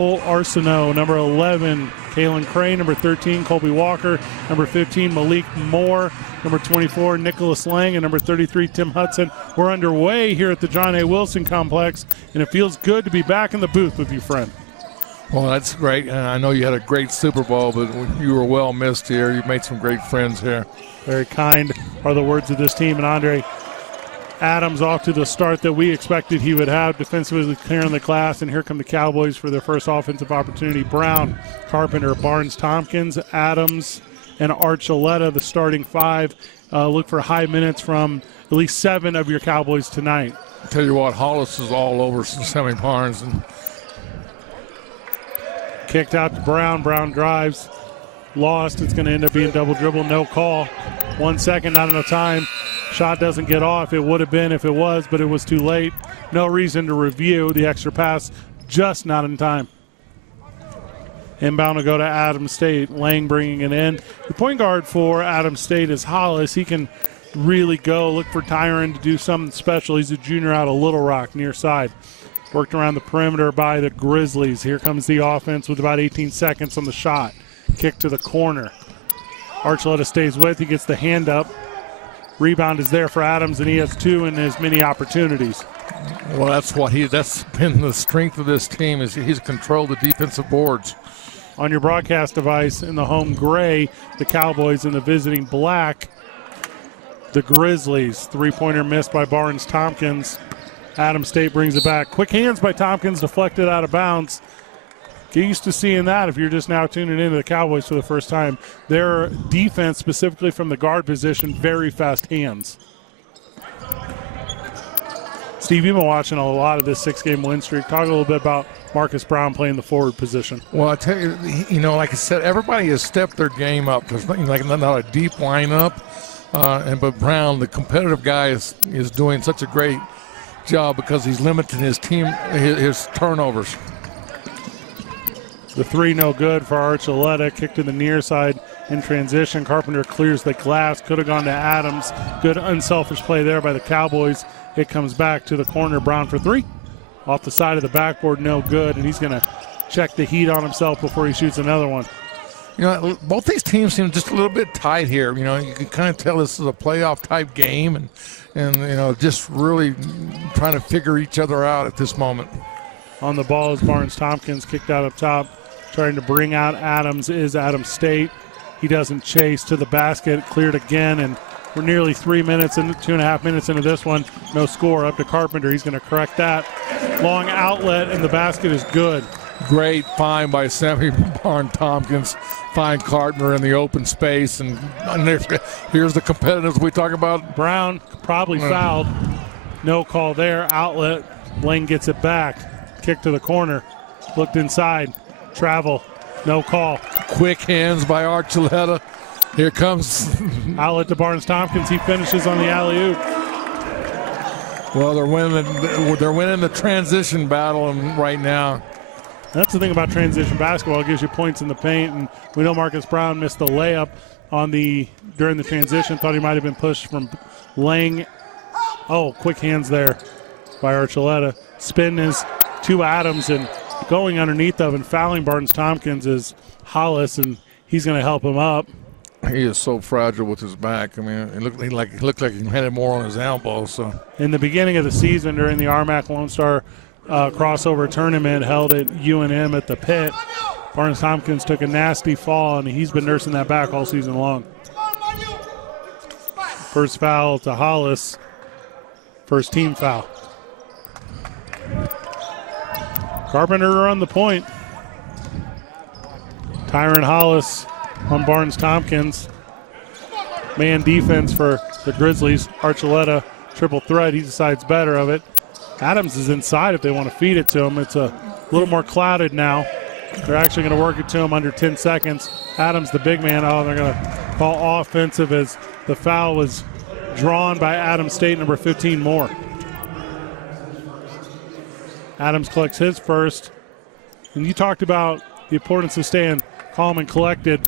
Arsenault, number 11, Kalen Crane, number 13, Colby Walker, number 15, Malik Moore, number 24, Nicholas Lang, and number 33, Tim Hudson. We're underway here at the John A. Wilson Complex, and it feels good to be back in the booth with you, friend. Well, that's great, and I know you had a great Super Bowl, but you were well missed here. You've made some great friends here. Very kind are the words of this team, and Andre Adams off to the start that we expected he would have, defensively clearing the glass, and here come the Cowboys for their first offensive opportunity. Brown, Carpenter, Barnes, Tompkins, Adams, and Archuleta, the starting five. Look for high minutes from at least 7 of your Cowboys tonight. I'll tell you what, Hollis is all over Sammy Barnes. And kicked out to Brown. Brown drives. Lost. It's going to end up being double dribble. No call. 1 second, not enough time. Shot doesn't get off. It would have been if it was, but it was too late. No reason to review the extra pass, just not in time. Inbound will go to Adams State. Lang bringing it in. The point guard for Adams State is Hollis. He can really go. Look for Tyron to do something special. He's a junior out of Little Rock, near side. Worked around the perimeter by the Grizzlies. Here comes the offense with about 18 seconds on the shot. Kick to the corner. Archuleta stays with. He gets the hand up. Rebound is there for Adams, and he has 2 in as many opportunities. Well, that's been the strength of this team, is he's controlled the defensive boards. On your broadcast device, in the home gray, the Cowboys, in the visiting black, the Grizzlies. Three-pointer missed by Barnes Tompkins. Adams State brings it back. Quick hands by Tompkins, deflected out of bounds. Get used to seeing that if you're just now tuning into the Cowboys for the first time. Their defense, specifically from the guard position, very fast hands. Steve, you've been watching a lot of this 6-game win streak. Talk a little bit about Marcus Brown playing the forward position. Well, I tell you, like I said, everybody has stepped their game up. There's not a deep lineup, but Brown, the competitive guy, is doing such a great job because he's limiting his team, his turnovers. The 3 no good for Archuleta. Kick to the near side in transition. Carpenter clears the glass. Could have gone to Adams. Good unselfish play there by the Cowboys. It comes back to the corner. Brown for 3. Off the side of the backboard, no good. And he's going to check the heat on himself before he shoots another one. Both these teams seem just a little bit tight here. You can kind of tell this is a playoff type game, and just really trying to figure each other out at this moment. On the ball is Barnes Tompkins, kicked out up top. Trying to bring out Adams is Adams State. He doesn't chase to the basket. Cleared again, and we're nearly 3 minutes and 2.5 minutes into this one. No score. Up to Carpenter. He's going to correct that. Long outlet, and the basket is good. Great find by Sammy Barnes Tompkins. Find Carpenter in the open space, and here's the competitiveness we talk about. Brown probably fouled. No call there. Outlet. Lane gets it back. Kick to the corner. Looked inside. Travel. No call. Quick hands by Archuleta. Here comes outlet to Barnes Tompkins. He finishes on the alley-oop. Well, they're winning the transition battle right now. That's the thing about transition basketball. It gives you points in the paint, and we know Marcus Brown missed the layup during the transition. Thought he might have been pushed from Lang. Oh, quick hands there by Archuleta. Spin is to Adams, and going underneath of and fouling Barnes Tompkins is Hollis, and he's going to help him up. He is so fragile with his back. I mean, it looked like he had it more on his elbow. So in the beginning of the season, during the RMAC Lone Star crossover tournament held at UNM at the Pit, Barnes Tompkins took a nasty fall, and he's been nursing that back all season long. First foul to Hollis. First team foul. Carpenter on the point. Tyron Hollis on Barnes Tompkins. Man defense for the Grizzlies. Archuleta, triple threat. He decides better of it. Adams is inside if they want to feed it to him. It's a little more clouded now. They're actually going to work it to him under 10 seconds. Adams, the big man. Oh, they're going to call offensive as the foul was drawn by Adams State, number 15, Moore. Adams collects his first. And you talked about the importance of staying calm and collected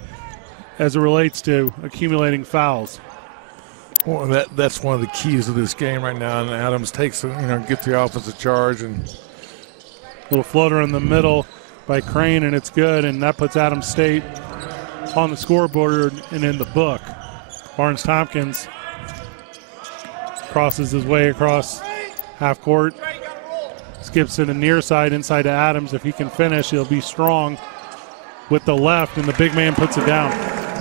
as it relates to accumulating fouls. Well, that's one of the keys of this game right now. And Adams takes, gets the offensive charge. And little floater in the middle. by Crane, and it's good, and that puts Adams State on the scoreboard and in the book. Barnes-Tompkins crosses his way across half court, skips to the near side inside to Adams. If he can finish, he'll be strong with the left, and the big man puts it down.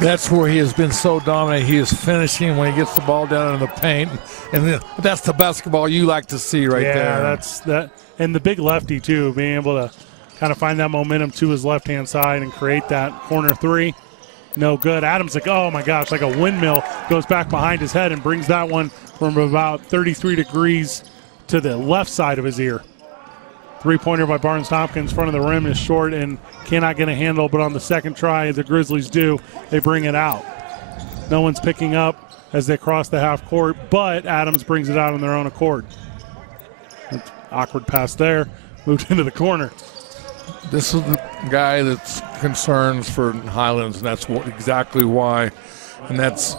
That's where he has been so dominant. He is finishing when he gets the ball down in the paint, and that's the basketball you like to see right there. Yeah, that's that. And the big lefty, too, being able to kind of find that momentum to his left-hand side and create that corner three. No good. Adams, like, oh, my gosh, like a windmill, goes back behind his head and brings that one from about 33 degrees to the left side of his ear. Three-pointer by Barnes-Tompkins, front of the rim is short and cannot get a handle, but on the second try, the Grizzlies do. They bring it out. No one's picking up as they cross the half court, but Adams brings it out on their own accord. Awkward pass there, moved into the corner. This is the guy that's concerns for Highlands, and that's exactly why. And that's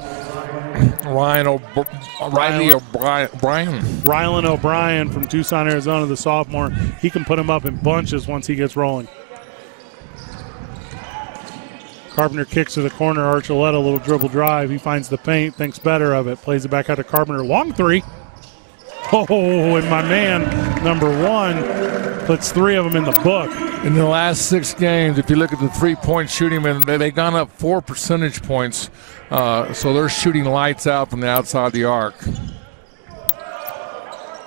Rylan O'Brien from Tucson, Arizona, the sophomore. He can put him up in bunches once he gets rolling. Carpenter kicks to the corner. Archuleta, a little dribble drive. He finds the paint, thinks better of it. Plays it back out to Carpenter. Long three. Oh, and my man, number one, puts three of them in the book. In the last 6 games, if you look at the three-point shooting, they've gone up 4 percentage points. So they're shooting lights out from the outside the arc.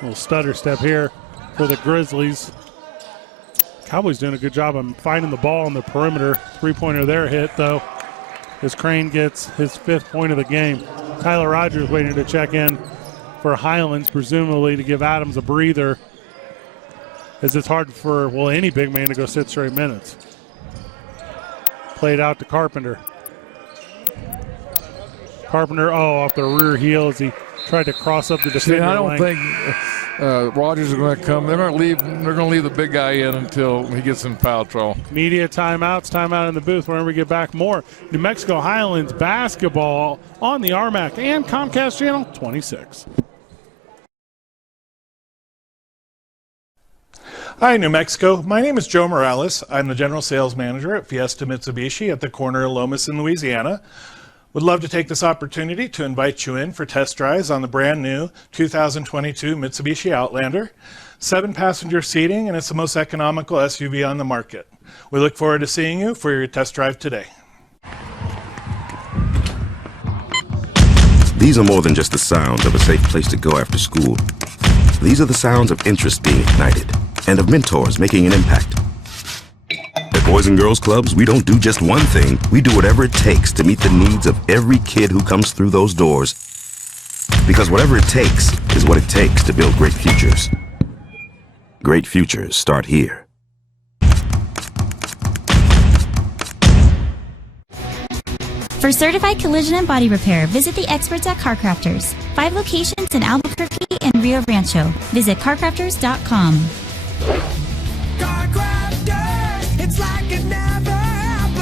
Little stutter step here for the Grizzlies. Cowboys doing a good job of finding the ball on the perimeter. Three-pointer there hit, though, as Crane gets his 5th point of the game. Tyler Rogers waiting to check in for Highlands, presumably to give Adams a breather, as it's hard for, well, any big man to go 6 straight minutes. Played out to Carpenter. Carpenter, off the rear heel as he tried to cross up the defender. I don't think Rogers is going to come. They're going to leave the big guy in until he gets in foul trouble. Media timeouts, timeout in the booth. Whenever we get back, more New Mexico Highlands basketball on the RMAC and Comcast Channel 26. Hi, New Mexico. My name is Joe Morales. I'm the General Sales Manager at Fiesta Mitsubishi at the corner of Lomas in Louisiana. Would love to take this opportunity to invite you in for test drives on the brand new 2022 Mitsubishi Outlander. 7-passenger seating, and it's the most economical SUV on the market. We look forward to seeing you for your test drive today. These are more than just the sounds of a safe place to go after school. These are the sounds of interest being ignited and of mentors making an impact. At Boys and Girls Clubs, we don't do just one thing. We do whatever it takes to meet the needs of every kid who comes through those doors. Because whatever it takes is what it takes to build great futures. Great futures start here. For certified collision and body repair, visit the experts at Car Crafters. 5 locations in Albuquerque and Rio Rancho. Visit carcrafters.com. Car Crafters, it's like it never happened.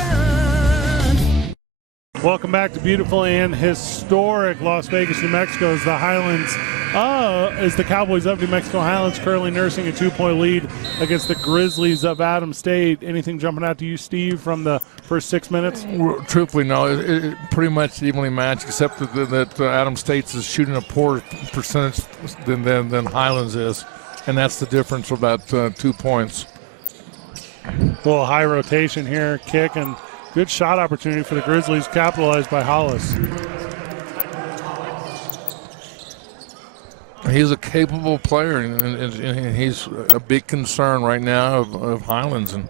Welcome back to beautiful and historic Las Vegas, New Mexico, as the Highlands, as the Cowboys of New Mexico Highlands currently nursing a 2-point lead against the Grizzlies of Adams State. Anything jumping out to you, Steve, from the first 6 minutes? Truthfully, no. It pretty much evenly matched, except that Adams State is shooting a poor percentage than Highlands is, and that's the difference of about 2 points. A little high rotation here, kick, and good shot opportunity for the Grizzlies, capitalized by Hollis. He's a capable player, and he's a big concern right now of Highlands. And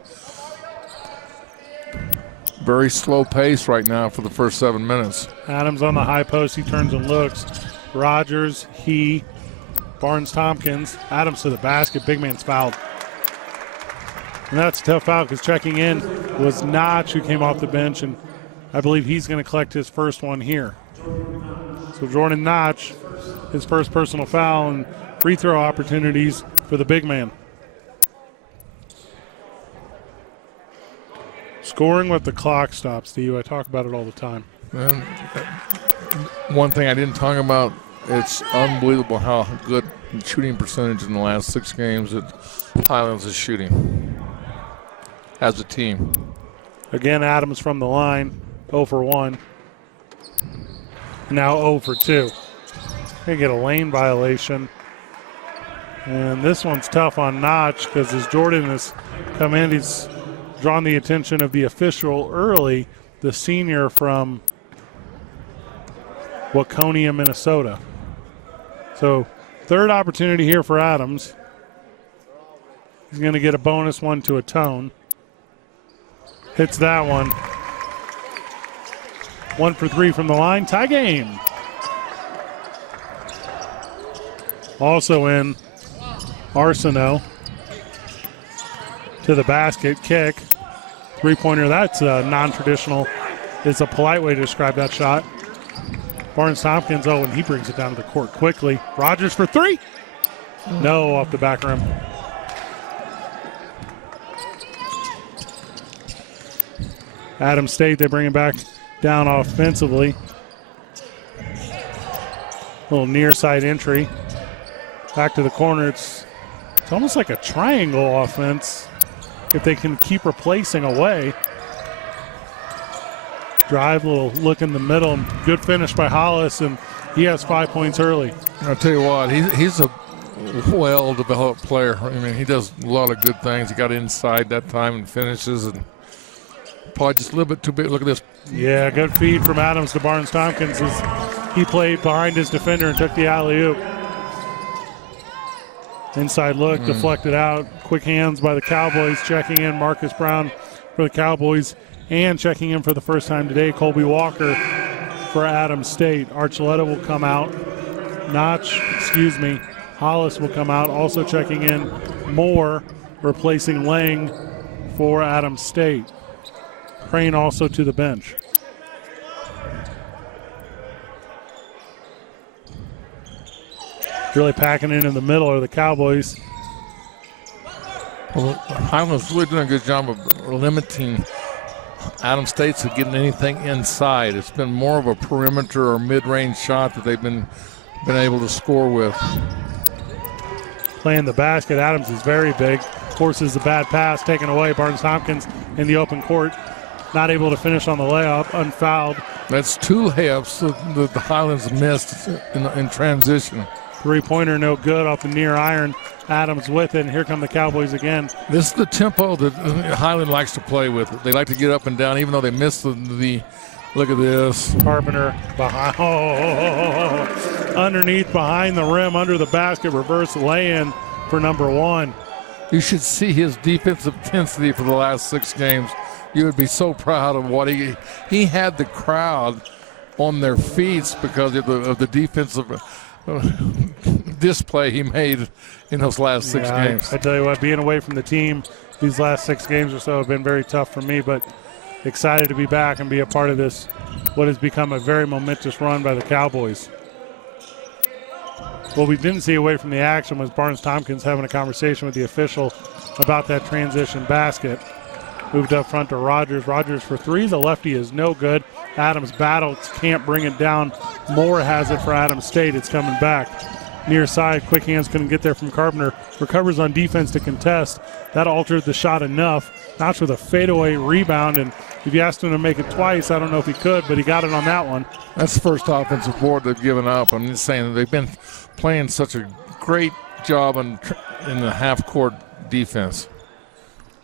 very slow pace right now for the first 7 minutes. Adams on the high post. He turns and looks. Rogers, Barnes-Tompkins. Adams to the basket. Big man's fouled. And that's a tough foul because checking in was Notch, who came off the bench, and I believe he's going to collect his first one here. So Jordan Notch, his first personal foul, and free throw opportunities for the big man. Scoring with the clock stops, Steve. I talk about it all the time. And one thing I didn't talk about, it's unbelievable how good shooting percentage in the last 6 games that Highlands is shooting. as a team. Again, Adams from the line, 0 for 1. Now 0 for 2. Gonna get a lane violation. And this one's tough on Notch because as Jordan has come in, he's drawn the attention of the official early, the senior from Waconia, Minnesota. So third opportunity here for Adams. He's going to get a bonus one to a tone. Hits that one. 1 for 3 from the line. Tie game. Also in, Arsenault to the basket. Kick. Three-pointer. That's non-traditional. It's a polite way to describe that shot. Barnes-Tompkins, and he brings it down to the court quickly. Rogers for 3. No, off the back rim. Adams State, they bring it back down offensively. Little near side entry. Back to the corner. It's almost like a triangle offense if they can keep replacing away. Drive, little look in the middle. Good finish by Hollis, and he has 5 points early. I'll tell you what, he's a well-developed player. I mean, he does a lot of good things. He got inside that time and finishes, and probably just a little bit too big. Look at this. Yeah, good feed from Adams to Barnes-Tompkins as he played behind his defender and took the alley-oop. Inside look, deflected out. Quick hands by the Cowboys. Checking in Marcus Brown for the Cowboys. And checking in for the first time today, Colby Walker for Adams State. Archuleta will come out. Hollis will come out. Also checking in Moore, replacing Lang for Adams State. Crane also to the bench. Really packing in the middle are the Cowboys. Well, Highlands really doing a good job of limiting Adams State's to getting anything inside. It's been more of a perimeter or mid-range shot that they've been able to score with. Playing the basket, Adams is very big. Forces the bad pass taken away. Barnes-Tompkins in the open court. Not able to finish on the layup, unfouled. That's 2 layups that the Highlands missed in transition. Three-pointer, no good off the near iron. Adams with it, and here come the Cowboys again. This is the tempo that Highland likes to play with. They like to get up and down, even though they missed the look at this. Carpenter behind, underneath, behind the rim, under the basket, reverse lay-in for number 1. You should see his defensive intensity for the last 6 games. You would be so proud of what he had the crowd on their feet because of the defensive display he made in those last 6 games. I tell you what, being away from the team these last 6 games or so have been very tough for me, but excited to be back and be a part of this, what has become a very momentous run by the Cowboys. What we didn't see away from the action was Barnes-Tompkins having a conversation with the official about that transition basket. Moved up front to Rogers. Rogers for 3. The lefty is no good. Adams battles, can't bring it down. Moore has it for Adams State. It's coming back. Near side, quick hands couldn't get there from Carpenter. Recovers on defense to contest. That altered the shot enough. Notch with a fadeaway rebound, and if you asked him to make it twice, I don't know if he could, but he got it on that one. That's the first offensive board they've given up. I'm just saying that they've been playing such a great job in the half-court defense.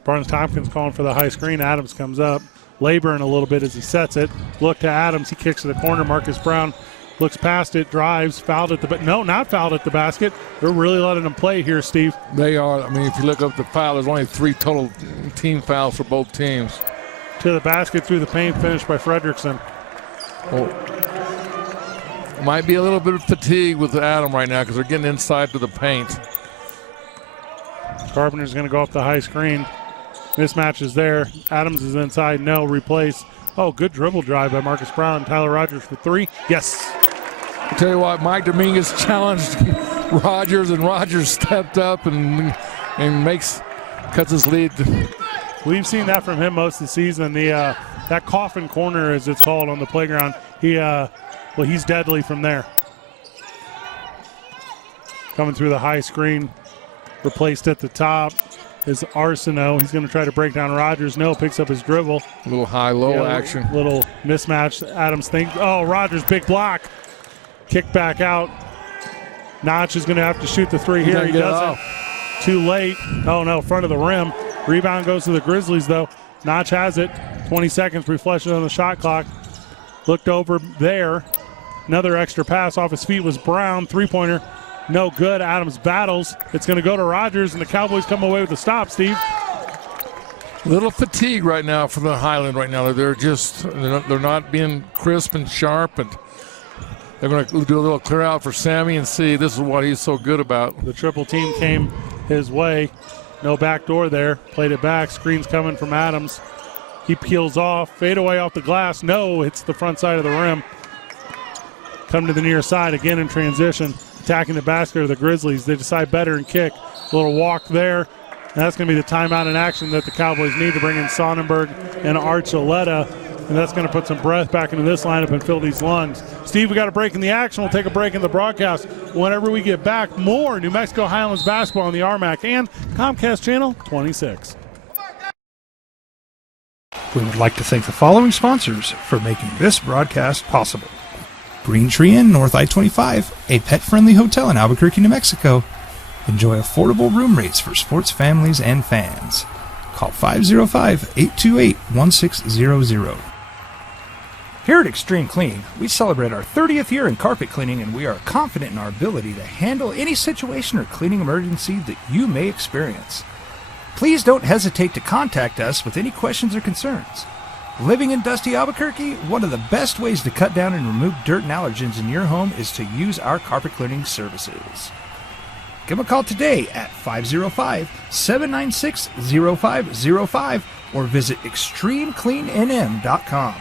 Barnes-Tompkins calling for the high screen. Adams comes up, laboring a little bit as he sets it. Look to Adams. He kicks to the corner. Marcus Brown looks past it, drives, fouled at the no, not fouled at the basket. They're really letting him play here, Steve. They are. I mean, if you look up the foul, there's only 3 total team fouls for both teams. To the basket, through the paint, finished by Fredrickson. Well, might be a little bit of fatigue with Adam right now because they're getting inside to the paint. Carpenter's going to go off the high screen. Mismatch is there. Adams is inside. No, replace. Oh, good dribble drive by Marcus Brown. Tyler Rogers for 3. Yes. I'll tell you what, Mike Dominguez challenged Rogers, and Rogers stepped up and cuts his lead. We've seen that from him most of the season. That coffin corner, as it's called on the playground, he's deadly from there. Coming through the high screen, replaced at the top. is Arsenault. He's going to try to break down Rogers. No, picks up his dribble. A little high-low action. Little mismatch. Adams thinks, oh, Rogers, big block. Kick back out. Notch is going to have to shoot the three here. He doesn't. Too late. Oh, no, front of the rim. Rebound goes to the Grizzlies, though. Notch has it. 20 seconds reflected on the shot clock. Looked over there. Another extra pass off his feet was Brown. Three-pointer. No good. Adams battles. It's going to go to Rogers, and the Cowboys come away with the stop, Steve. A little fatigue right now for the Highland right now. They're not being crisp and sharp, and they're going to do a little clear out for Sammy and see this is what he's so good about. The triple team came his way. No back door there. Played it back. Screen's coming from Adams. He peels off. Fade away off the glass. No, hits the front side of the rim. Come to the near side again in transition. Attacking the basket of the Grizzlies. They decide better and kick. A little walk there. And that's going to be the timeout in action that the Cowboys need to bring in Sonnenberg and Archuleta. And that's going to put some breath back into this lineup and fill these lungs. Steve, we got a break in the action. We'll take a break in the broadcast. Whenever we get back, more New Mexico Highlands basketball on the RMAC and Comcast Channel 26. We would like to thank the following sponsors for making this broadcast possible. Green Tree Inn, North I-25, a pet-friendly hotel in Albuquerque, New Mexico. Enjoy affordable room rates for sports families and fans. Call 505-828-1600. Here at Extreme Clean, we celebrate our 30th year in carpet cleaning, and we are confident in our ability to handle any situation or cleaning emergency that you may experience. Please don't hesitate to contact us with any questions or concerns. Living in dusty Albuquerque, one of the best ways to cut down and remove dirt and allergens in your home is to use our carpet cleaning services. Give them a call today at 505-796-0505 or visit extremecleannm.com.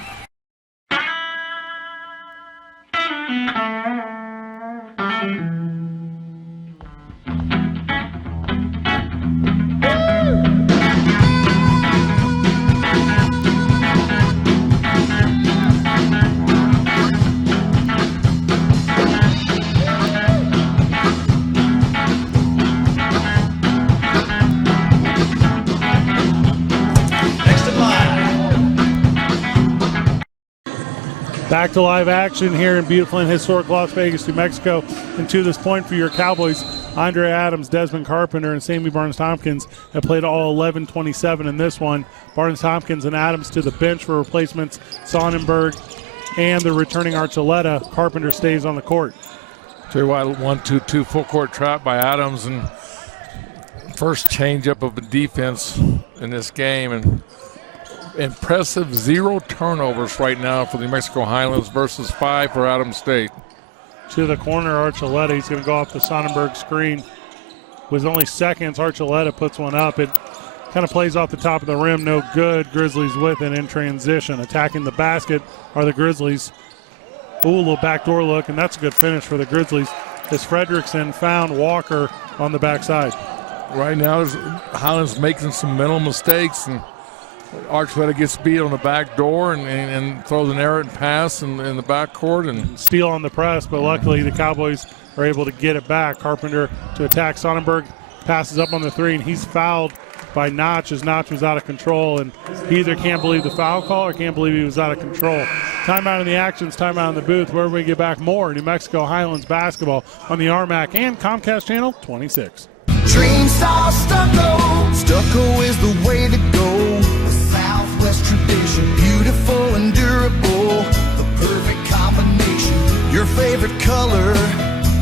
Back to live action here in beautiful and historic Las Vegas, New Mexico. And to this point for your Cowboys, Andre Adams, Desmond Carpenter, and Sammy Barnes-Tompkins have played all 11-27 in this one. Barnes-Tompkins and Adams to the bench for replacements. Sonnenberg and the returning Archuleta. Carpenter stays on the court. Tell you what, 1-2-2 full court trap by Adams, and first changeup of the defense in this game, and impressive 0 turnovers right now for the New Mexico Highlands versus 5 for Adams State. To the corner, Archuleta. He's going to go off the Sonnenberg screen. With only seconds, Archuleta puts one up. It kind of plays off the top of the rim. No good. Grizzlies with it in transition. Attacking the basket are the Grizzlies. Ooh, a little backdoor look, and that's a good finish for the Grizzlies as Fredrickson found Walker on the backside. Right now, Highlands making some mental mistakes, and Archuleta gets beat on the back door and throws an errant pass in the backcourt. And steal on the press, but luckily the Cowboys are able to get it back. Carpenter to attack. Sonnenberg passes up on the three, and he's fouled by Notch as Notch was out of control. And he either can't believe the foul call or can't believe he was out of control. Timeout in the actions, timeout in the booth. Where we get back more New Mexico Highlands basketball on the RMAC and Comcast Channel 26. Dream style stucco. Stucco is the way to go. The Southwest tradition, beautiful and durable. The perfect combination. Your favorite color,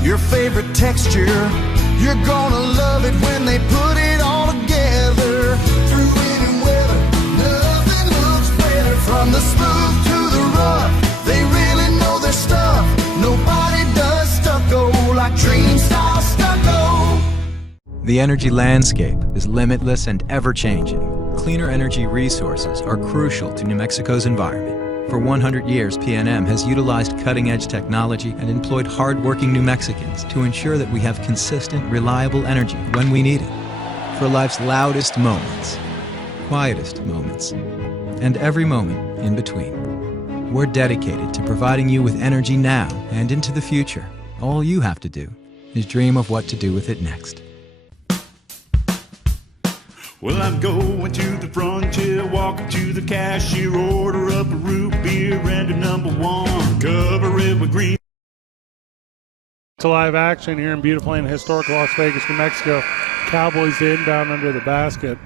your favorite texture. You're gonna love it when they put it all together. Through any weather, nothing looks better. From the smooth to the rough, they really know their stuff. Nobody does stucco like Dream style stucco. The energy landscape is limitless and ever-changing. Cleaner energy resources are crucial to New Mexico's environment. For 100 years, PNM has utilized cutting-edge technology and employed hard-working New Mexicans to ensure that we have consistent, reliable energy when we need it. For life's loudest moments, quietest moments, and every moment in between. We're dedicated to providing you with energy now and into the future. All you have to do is dream of what to do with it next. Well, I'm going to the frontier, walking to the cashier, order up a root beer and a number one, cover it with green. To live action here in beautiful and historic Las Vegas, New Mexico. Cowboys to inbound under the basket.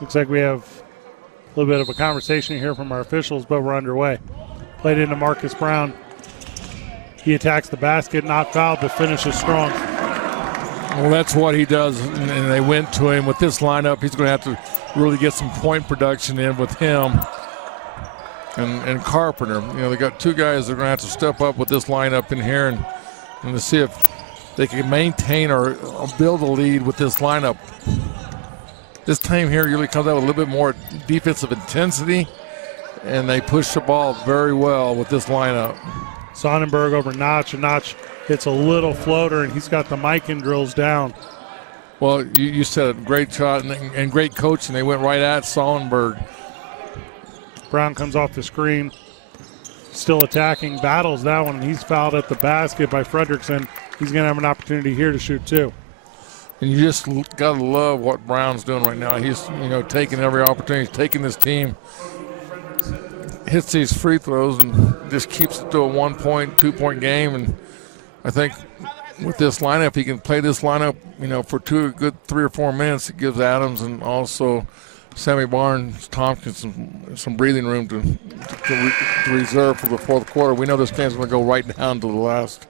Looks like we have a little bit of a conversation here from our officials, but we're underway. Played into Marcus Brown. He attacks the basket, not fouled, but finishes strong. Well, that's what he does, and they went to him. With this lineup, he's going to have to really get some point production in with him and Carpenter. You know, they got two guys that are going to have to step up with this lineup in here and to see if they can maintain or build a lead with this lineup. This team here usually comes out with a little bit more defensive intensity, and they push the ball very well with this lineup. Sonnenberg over Notch, and Notch hits a little floater, and he's got the mic and drills down. Well, you said it, great shot and great coaching. They went right at Sonnenberg. Brown comes off the screen, still attacking, battles that one, and he's fouled at the basket by Fredrickson. He's going to have an opportunity here to shoot two. And you just got to love what Brown's doing right now. He's, taking every opportunity. He's taking this team, hits these free throws, and just keeps it to a 1 point, 2 point game. And I think with this lineup, he can play this lineup, for a good 3 or 4 minutes. It gives Adams and also Sammy Barnes, Tompkins some breathing room to reserve for the fourth quarter. We know this game's going to go right down to the last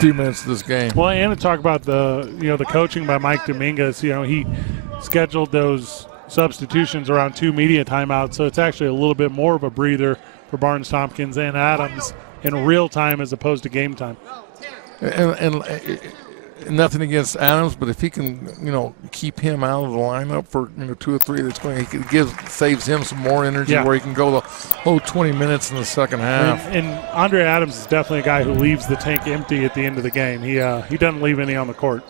few minutes of this game. Well, and to talk about the coaching by Mike Dominguez, he scheduled those substitutions around 2 media timeouts, so it's actually a little bit more of a breather for Barnes, Tompkins, and Adams in real time as opposed to game time. And nothing against Adams, but if he can, keep him out of the lineup for 2 or 3, that's going to saves him some more energy where he can go the whole 20 minutes in the second half. And Andre Adams is definitely a guy who leaves the tank empty at the end of the game. He doesn't leave any on the court,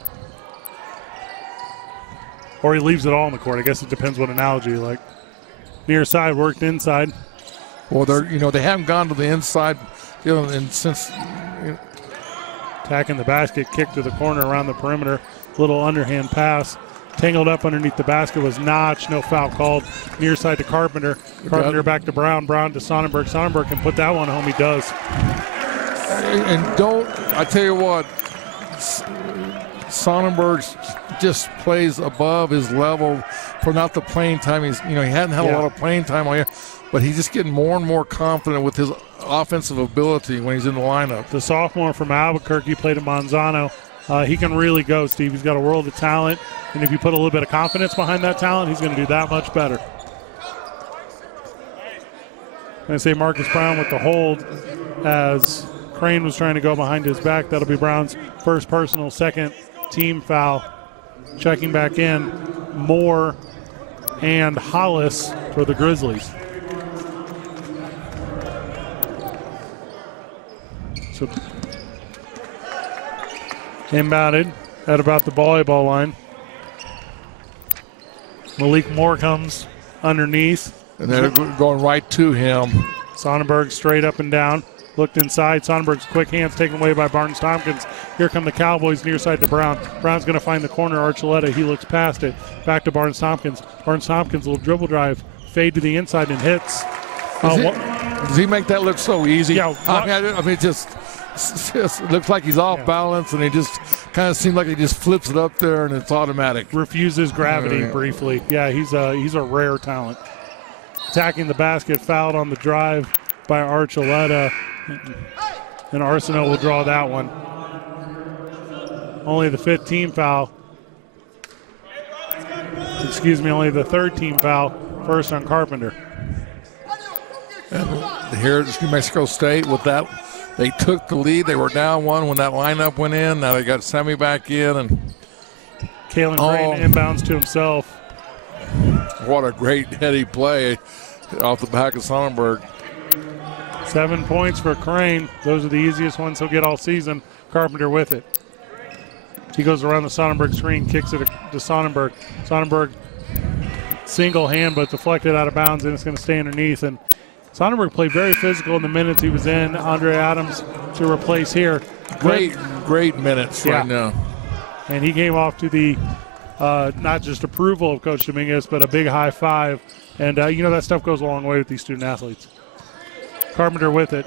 or he leaves it all on the court. I guess it depends what analogy you like. Near side worked inside. Well, they haven't gone to the inside, and since. Attacking the basket, kick to the corner around the perimeter. Little underhand pass. Tangled up underneath the basket was Notch. No foul called. Near side to Carpenter. Carpenter back to Brown. Brown to Sonnenberg. Sonnenberg can put that one home. He does. And I tell you what, Sonnenberg just plays above his level for not the playing time. He hadn't had a lot of playing time all year, but he's just getting more and more confident with his offensive ability when he's in the lineup. The sophomore from Albuquerque played at Manzano. He can really go, Steve. He's got a world of talent, and if you put a little bit of confidence behind that talent, he's going to do that much better. I'm going to say Marcus Brown with the hold as Crane was trying to go behind his back. That'll be Brown's first personal, second team foul. Checking back in, Moore and Hollis for the Grizzlies. So inbounded at about the volleyball line. Malik Moore comes underneath. And they're going right to him. Sonnenberg straight up and down. Looked inside. Sonnenberg's quick hands taken away by Barnes Tompkins. Here come the Cowboys near side to Brown. Brown's going to find the corner. Archuleta. He looks past it. Back to Barnes Tompkins. Barnes Tompkins, little dribble drive. Fade to the inside and hits. Does he make that look so easy? Yeah. It just looks like he's off balance, and he just kind of seems like he just flips it up there, and it's automatic. Refuses gravity briefly. Yeah, he's a rare talent. Attacking the basket, fouled on the drive by Archuleta, and Arsenault will draw that one. Only the 5th team foul. Only the 3rd team foul. First on Carpenter. And here at New Mexico State with that, they took the lead. They were down 1 when that lineup went in. Now they got Sammy back in. And Kalen Crane inbounds to himself. What a great heady play off the back of Sonnenberg. 7 points for Crane. Those are the easiest ones he'll get all season. Carpenter with it. He goes around the Sonnenberg screen, kicks it to Sonnenberg. Sonnenberg single hand, but deflected out of bounds, and it's going to stay underneath. And Sonnenberg played very physical in the minutes he was in. Andre Adams to replace here. Great minutes right now. And he came off to the not just approval of Coach Dominguez, but a big high five. And, that stuff goes a long way with these student athletes. Carpenter with it.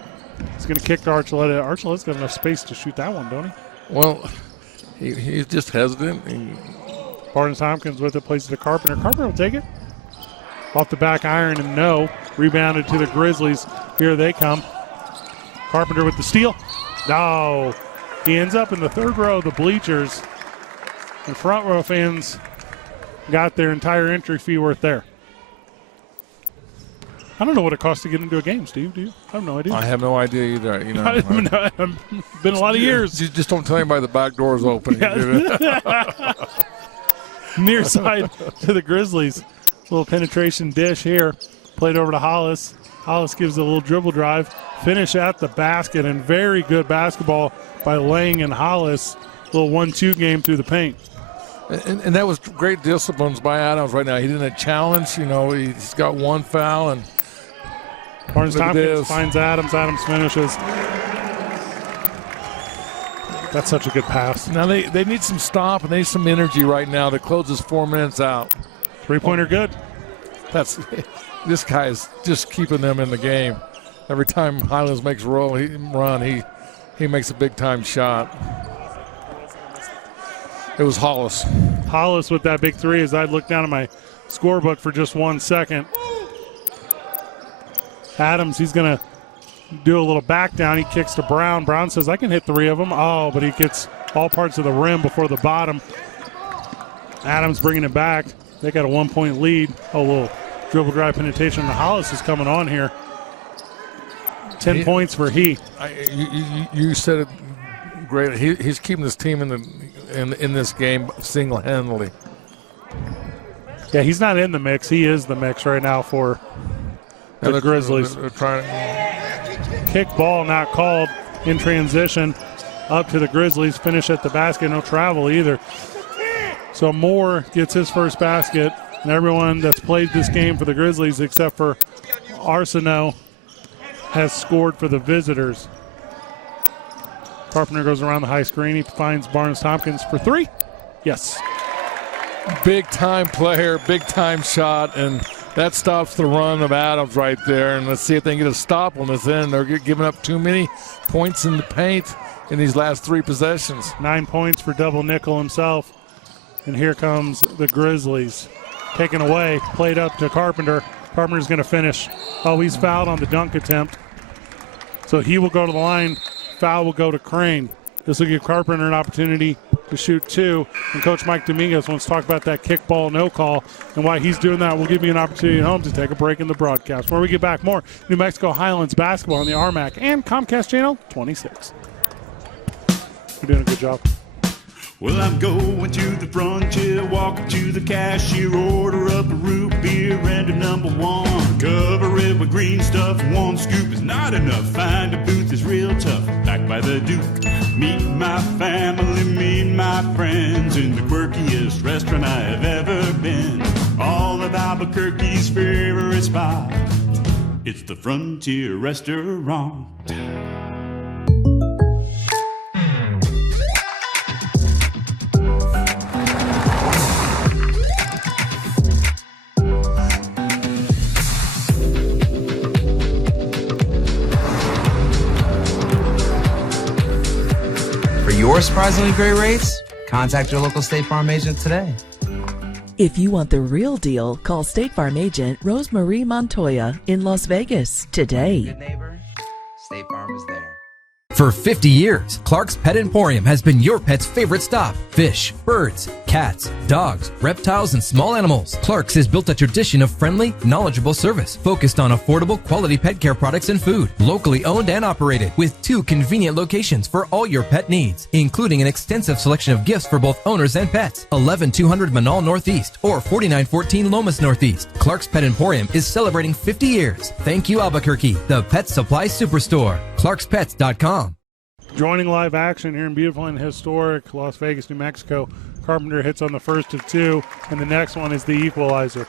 He's going to kick to Archuleta. Archuleta's got enough space to shoot that one, don't he? Well, he's just hesitant. Barnes-Tompkins with it, plays it to Carpenter. Carpenter will take it. Off the back iron and no. Rebounded to the Grizzlies. Here they come. Carpenter with the steal. No. He ends up in the third row of the bleachers. And front row fans got their entire entry fee worth there. I don't know what it costs to get into a game, Steve. Do you? I have no idea. I have no idea either. It's been a lot of years. You just don't tell anybody the back door is open. Yeah. Near side to the Grizzlies. Little penetration dish here. Played over to Hollis. Hollis gives a little dribble drive. Finish at the basket, and very good basketball by Lang and Hollis. Little 1-2 game through the paint. And that was great disciplines by Adams right now. He didn't challenge. He's got one foul. And Barnes-Tompkins finds Adams. Adams finishes. That's such a good pass. Now they need some stop and they need some energy right now to close this 4 minutes out. Three-pointer good. This guy is just keeping them in the game. Every time Highlands makes a run, he makes a big-time shot. It was Hollis. Hollis with that big three as I look down at my scorebook for just 1 second. Adams, he's going to do a little back down. He kicks to Brown. Brown says, I can hit 3 of them. Oh, but he gets all parts of the rim before the bottom. Adams bringing it back. They got a 1-point lead. Oh, a little dribble drive penetration. The Hollis is coming on here. 10 points for he. You said it great. He's keeping this team in this game single-handedly. Yeah, he's not in the mix. He is the mix right now for the Grizzlies. Kick ball not called in transition up to the Grizzlies. Finish at the basket. No travel either. So Moore gets his first basket, and everyone that's played this game for the Grizzlies except for Arsenault has scored for the visitors. Carpenter goes around the high screen. He finds Barnes-Tompkins for 3. Yes. Big-time player, big-time shot, and that stops the run of Adams right there. And let's see if they can get a stop on this end. They're giving up too many points in the paint in these last 3 possessions. 9 points for Double Nickel himself. And here comes the Grizzlies. Taken away, played up to Carpenter. Carpenter's going to finish. Oh, he's fouled on the dunk attempt. So he will go to the line. Foul will go to Crane. This will give Carpenter an opportunity to shoot 2. And Coach Mike Dominguez wants to talk about that kick ball no call. And why he's doing that, we'll give you an opportunity at home to take a break in the broadcast. When we get back, more New Mexico Highlands basketball on the RMAC and Comcast Channel 26. You're doing a good job. Well, I'm going to the frontier, walking to the cashier, order up a root beer and a number 1. Cover it with green stuff, 1 scoop is not enough. Find a booth is real tough, back by the Duke. Meet my family, meet my friends in the quirkiest restaurant I have ever been. All of Albuquerque's favorite spot, it's the Frontier Restaurant. Your surprisingly great rates? Contact your local State Farm agent today. If you want the real deal, call State Farm agent Rosemarie Montoya in Las Vegas today. Good neighbor, State Farm is there. For 50 years, Clark's Pet Emporium has been your pet's favorite stop. Fish, birds, cats, dogs, reptiles, and small animals. Clark's has built a tradition of friendly, knowledgeable service focused on affordable, quality pet care products and food. Locally owned and operated with 2 convenient locations for all your pet needs, including an extensive selection of gifts for both owners and pets. 11200 Manal Northeast or 4914 Lomas Northeast. Clark's Pet Emporium is celebrating 50 years. Thank you, Albuquerque, the pet supply superstore. ClarksPets.com. Joining live action here in beautiful and historic Las Vegas, New Mexico. Carpenter hits on the first of 2, and the next one is the equalizer.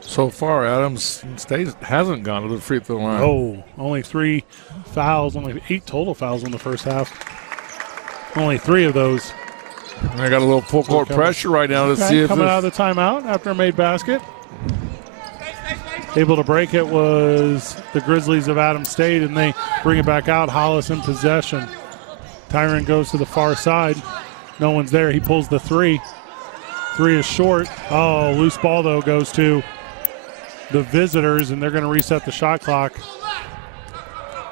So far, Adams hasn't gone to the free throw line. Oh, only 3 fouls, only 8 total fouls in the first half. Only 3 of those I got a little full court pressure right now to see if coming out of the timeout after a made basket. Able to break it was the Grizzlies of Adams State, and they bring it back out. Hollis in possession. Tyron goes to the far side. No one's there. He pulls the three. Three is short. Oh, loose ball, though, goes to the visitors, and they're going to reset the shot clock.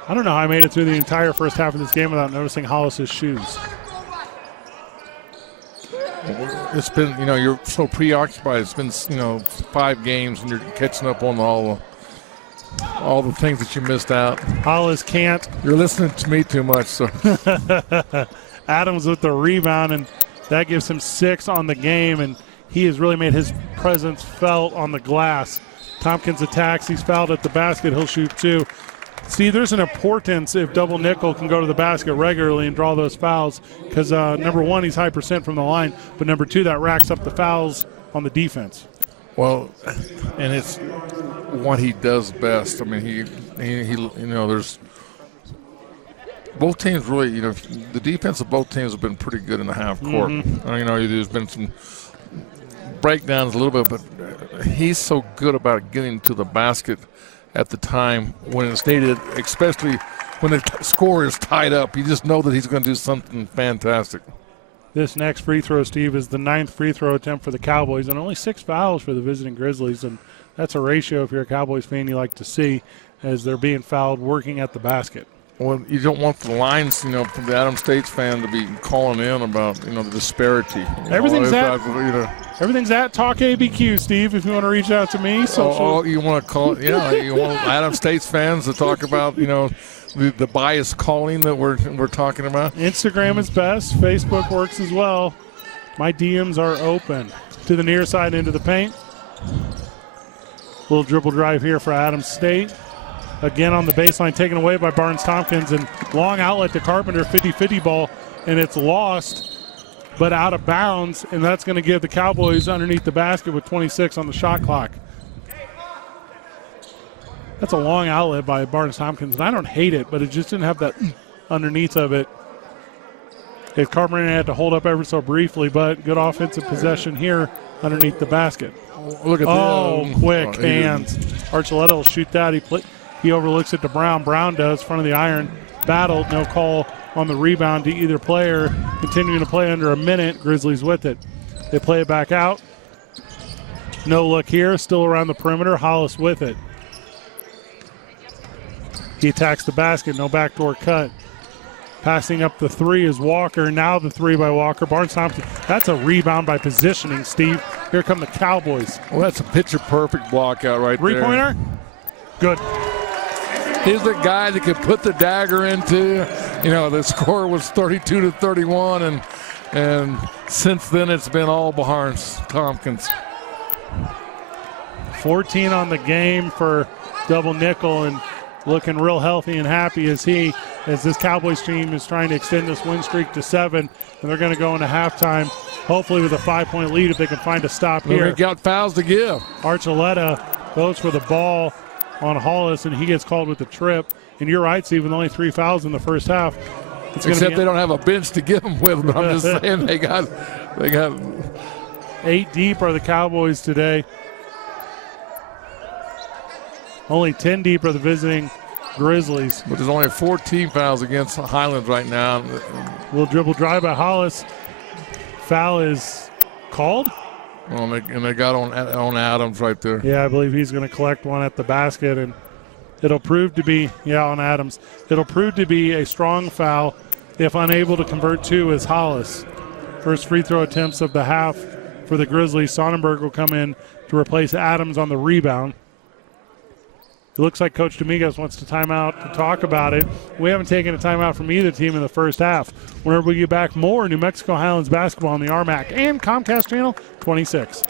I don't know how I made it through the entire first half of this game without noticing Hollis's shoes. It's been, you're so preoccupied. It's been, 5 games, and you're catching up on all the things that you missed out. Hollis can't. You're listening to me too much. So Adams with the rebound, and that gives him 6 on the game, and he has really made his presence felt on the glass. Tompkins attacks. He's fouled at the basket. He'll shoot 2. See, there's an importance if double nickel can go to the basket regularly and draw those fouls because, number one, he's high percent from the line, but number 2, that racks up the fouls on the defense. Well, and it's what he does best. I mean, he there's both teams really, the defense of both teams have been pretty good in the half court. Mm-hmm. There's been some breakdowns a little bit, but he's so good about getting to the basket at the time when it's needed, especially when the score is tied up. You just know that he's going to do something fantastic. This next free throw, Steve, is the 9th free throw attempt for the Cowboys, and only 6 fouls for the visiting Grizzlies, and that's a ratio, if you're a Cowboys fan, you like to see as they're being fouled working at the basket. Well, you don't want the lines, from the Adams State fan to be calling in about, the disparity. Everything's at Talk ABQ, Steve, if you want to reach out to me. You want to call it, you want Adams State fans to talk about, the bias calling that we're talking about. Instagram is best. Facebook works as well. My DMs are open. To the near side into the paint. Little dribble drive here for Adams State. Again on the baseline, taken away by Barnes-Tompkins, and long outlet to Carpenter, 50-50 ball, and it's lost, but out of bounds, and that's going to give the Cowboys underneath the basket with 26 on the shot clock. That's a long outlet by Barnes-Tompkins, and I don't hate it, but it just didn't have that underneath of it. If Carpenter had to hold up ever so briefly, but good offensive possession here underneath the basket. Look at quick hands. Archuleta will shoot that. He overlooks it to Brown. Brown does, front of the iron. Battled, no call on the rebound to either player. Continuing to play under a minute. Grizzlies with it. They play it back out. No look here. Still around the perimeter. Hollis with it. He attacks the basket. No backdoor cut. Passing up the 3 is Walker. Now the 3 by Walker. Barnes-Thompson. That's a rebound by positioning, Steve. Here come the Cowboys. Well, that's a picture-perfect block out right there. Three-pointer? Good. He's the guy that could put the dagger into. The score was 32-31, and since then it's been all Barnes-Tompkins. 14 on the game for double nickel, and looking real healthy and happy as this Cowboys team is trying to extend this win streak to 7, and they're going to go into halftime, hopefully with a 5-point lead if they can find a stop here. They've got fouls to give. Archuleta goes for the ball on Hollis, and he gets called with the trip. And you're right, Steve, with only 3 fouls in the first half. Except they don't have a bench to give them with, but I'm just saying they got 8 deep are the Cowboys today. Only 10 deep are the visiting Grizzlies. But there's only 14 fouls against Highlands right now. Little dribble drive by Hollis. Foul is called. Well, and they got on Adams right there. Yeah, I believe he's going to collect one at the basket, and it'll prove to be, on Adams. It'll prove to be a strong foul if unable to convert 2 is Hollis. First free throw attempts of the half for the Grizzlies. Sonnenberg will come in to replace Adams on the rebound. It looks like Coach Dominguez wants to time out to talk about it. We haven't taken a timeout from either team in the first half. Whenever we get back, more New Mexico Highlands basketball on the RMAC and Comcast Channel 26.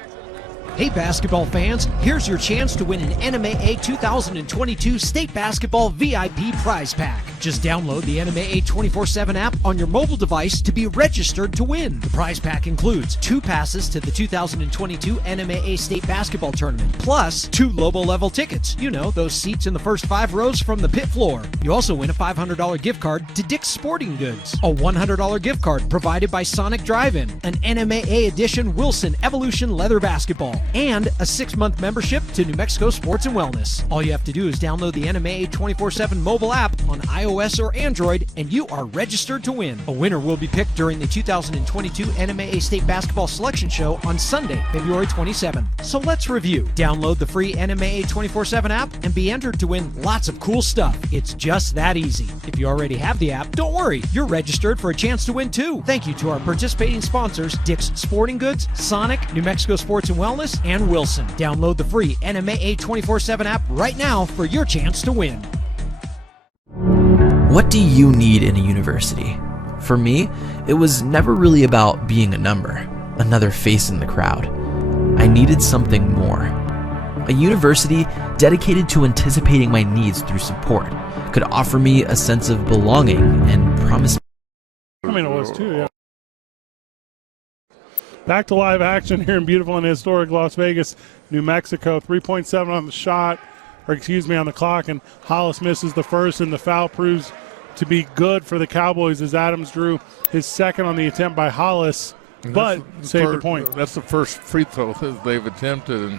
Hey basketball fans, here's your chance to win an NMAA 2022 State Basketball VIP prize pack. Just download the NMAA 24/7 app on your mobile device to be registered to win. The prize pack includes 2 passes to the 2022 NMAA State Basketball Tournament, plus 2 Lobo level tickets. You know, those seats in the first 5 rows from the pit floor. You also win a $500 gift card to Dick's Sporting Goods, a $100 gift card provided by Sonic Drive-In, an NMAA edition Wilson Evolution Leather Basketball, and a 6-month membership to New Mexico Sports and Wellness. All you have to do is download the NMAA 24/7 mobile app on iOS or Android, and you are registered to win. A winner will be picked during the 2022 NMAA State Basketball Selection Show on Sunday, February 27th. So let's review. Download the free NMAA 24/7 app and be entered to win lots of cool stuff. It's just that easy. If you already have the app, don't worry. You're registered for a chance to win too. Thank you to our participating sponsors, Dick's Sporting Goods, Sonic, New Mexico Sports and Wellness, and Wilson. Download the free NMAA 24/7 app right now for your chance to win. What do you need in a university? For me, it was never really about being a number, another face in the crowd. I needed something more. A university dedicated to anticipating my needs through support could offer me a sense of belonging and promise. I mean, it was too, yeah. Back to live action here in beautiful and historic Las Vegas, New Mexico. 3.7 on the shot, on the clock, and Hollis misses the first, and the foul proves to be good for the Cowboys as Adams drew his second on the attempt by Hollis, but saved the point. That's the first free throw that they've attempted,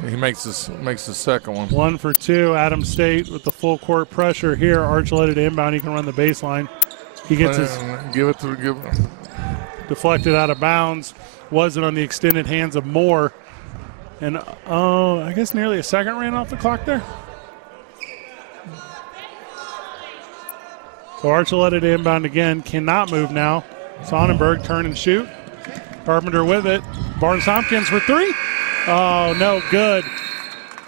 and he makes the second one. 1 for 2. Adams State with the full court pressure here. Archuleta to inbound. He can run the baseline. He gets his deflected out of bounds. Wasn't on the extended hands of Moore. And, I guess nearly a second ran off the clock there. So Archuleta to inbound again. Cannot move now. Sonnenberg turn and shoot. Carpenter with it. Barnes-Tompkins for 3. Oh, no good.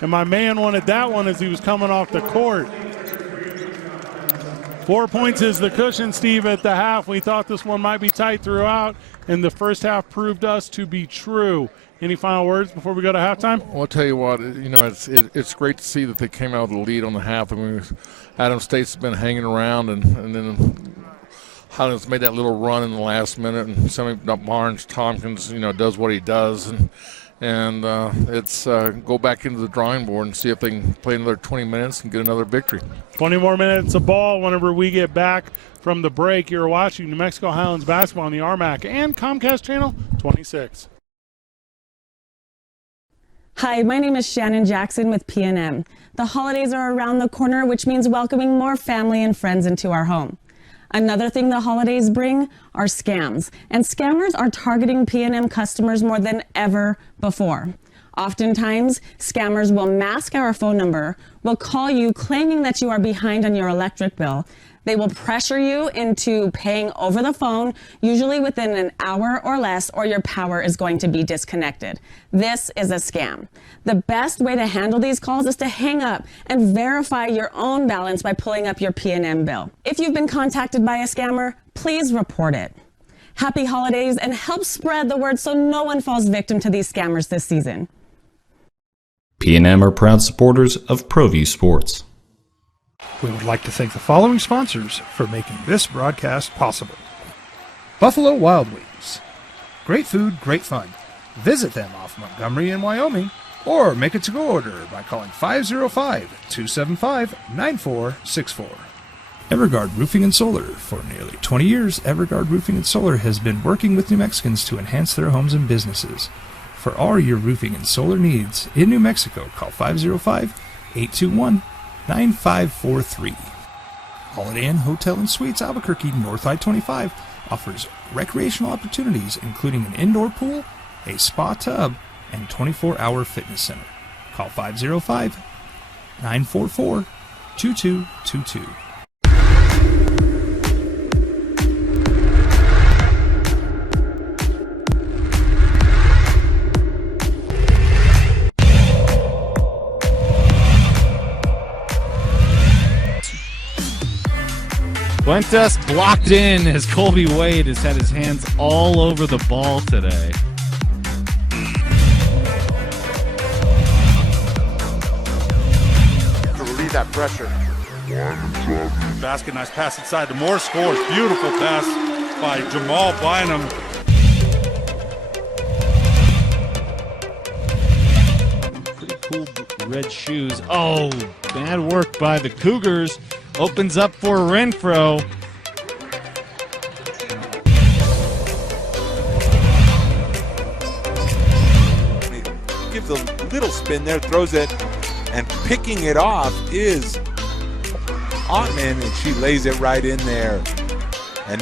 And my man wanted that one as he was coming off the court. 4 points is the cushion, Steve, at the half. We thought this one might be tight throughout, and the first half proved us to be true. Any final words before we go to halftime? Well, I'll tell you what, it's great to see that they came out with a lead on the half. I mean, Adams State's been hanging around, and then Highlands made that little run in the last minute, and Barnes-Tompkins, does what he does, and it's go back into the drawing board and see if they can play another 20 minutes and get another victory. 20 more minutes of ball whenever we get back from the break. You're watching New Mexico Highlands basketball on the RMAC and Comcast Channel 26. Hi, my name is Shannon Jackson with P&M. The holidays are around the corner, which means welcoming more family and friends into our home. Another thing the holidays bring are scams, and scammers are targeting P&M customers more than ever before. Oftentimes, scammers will mask our phone number, will call you claiming that you are behind on your electric bill. They will pressure you into paying over the phone, usually within an hour or less, or your power is going to be disconnected. This is a scam. The best way to handle these calls is to hang up and verify your own balance by pulling up your P&M bill. If you've been contacted by a scammer, please report it. Happy holidays, and help spread the word so no one falls victim to these scammers this season. P&M are proud supporters of ProView Sports. We would like to thank the following sponsors for making this broadcast possible. Buffalo Wild Wings. Great food, great fun. Visit them off Montgomery in Wyoming, or make a to-go order by calling 505-275-9464. Everguard Roofing and Solar. For nearly 20 years, Everguard Roofing and Solar has been working with New Mexicans to enhance their homes and businesses. For all your roofing and solar needs in New Mexico, call 505-821-9543. Holiday Inn Hotel and Suites Albuquerque North I-25 offers recreational opportunities including an indoor pool, a spa tub, and 24-hour fitness center. Call 505-944-2222. Fuentes blocked in as Colby Wade has had his hands all over the ball today. pressure. Basket, nice pass inside to Moore, scores. Beautiful pass by Jamal Bynum. Pretty cool red shoes. Oh, bad work by the Cougars. Opens up for Renfro. Gives a little spin there, throws it, and picking it off is Ottman, and she lays it right in there. And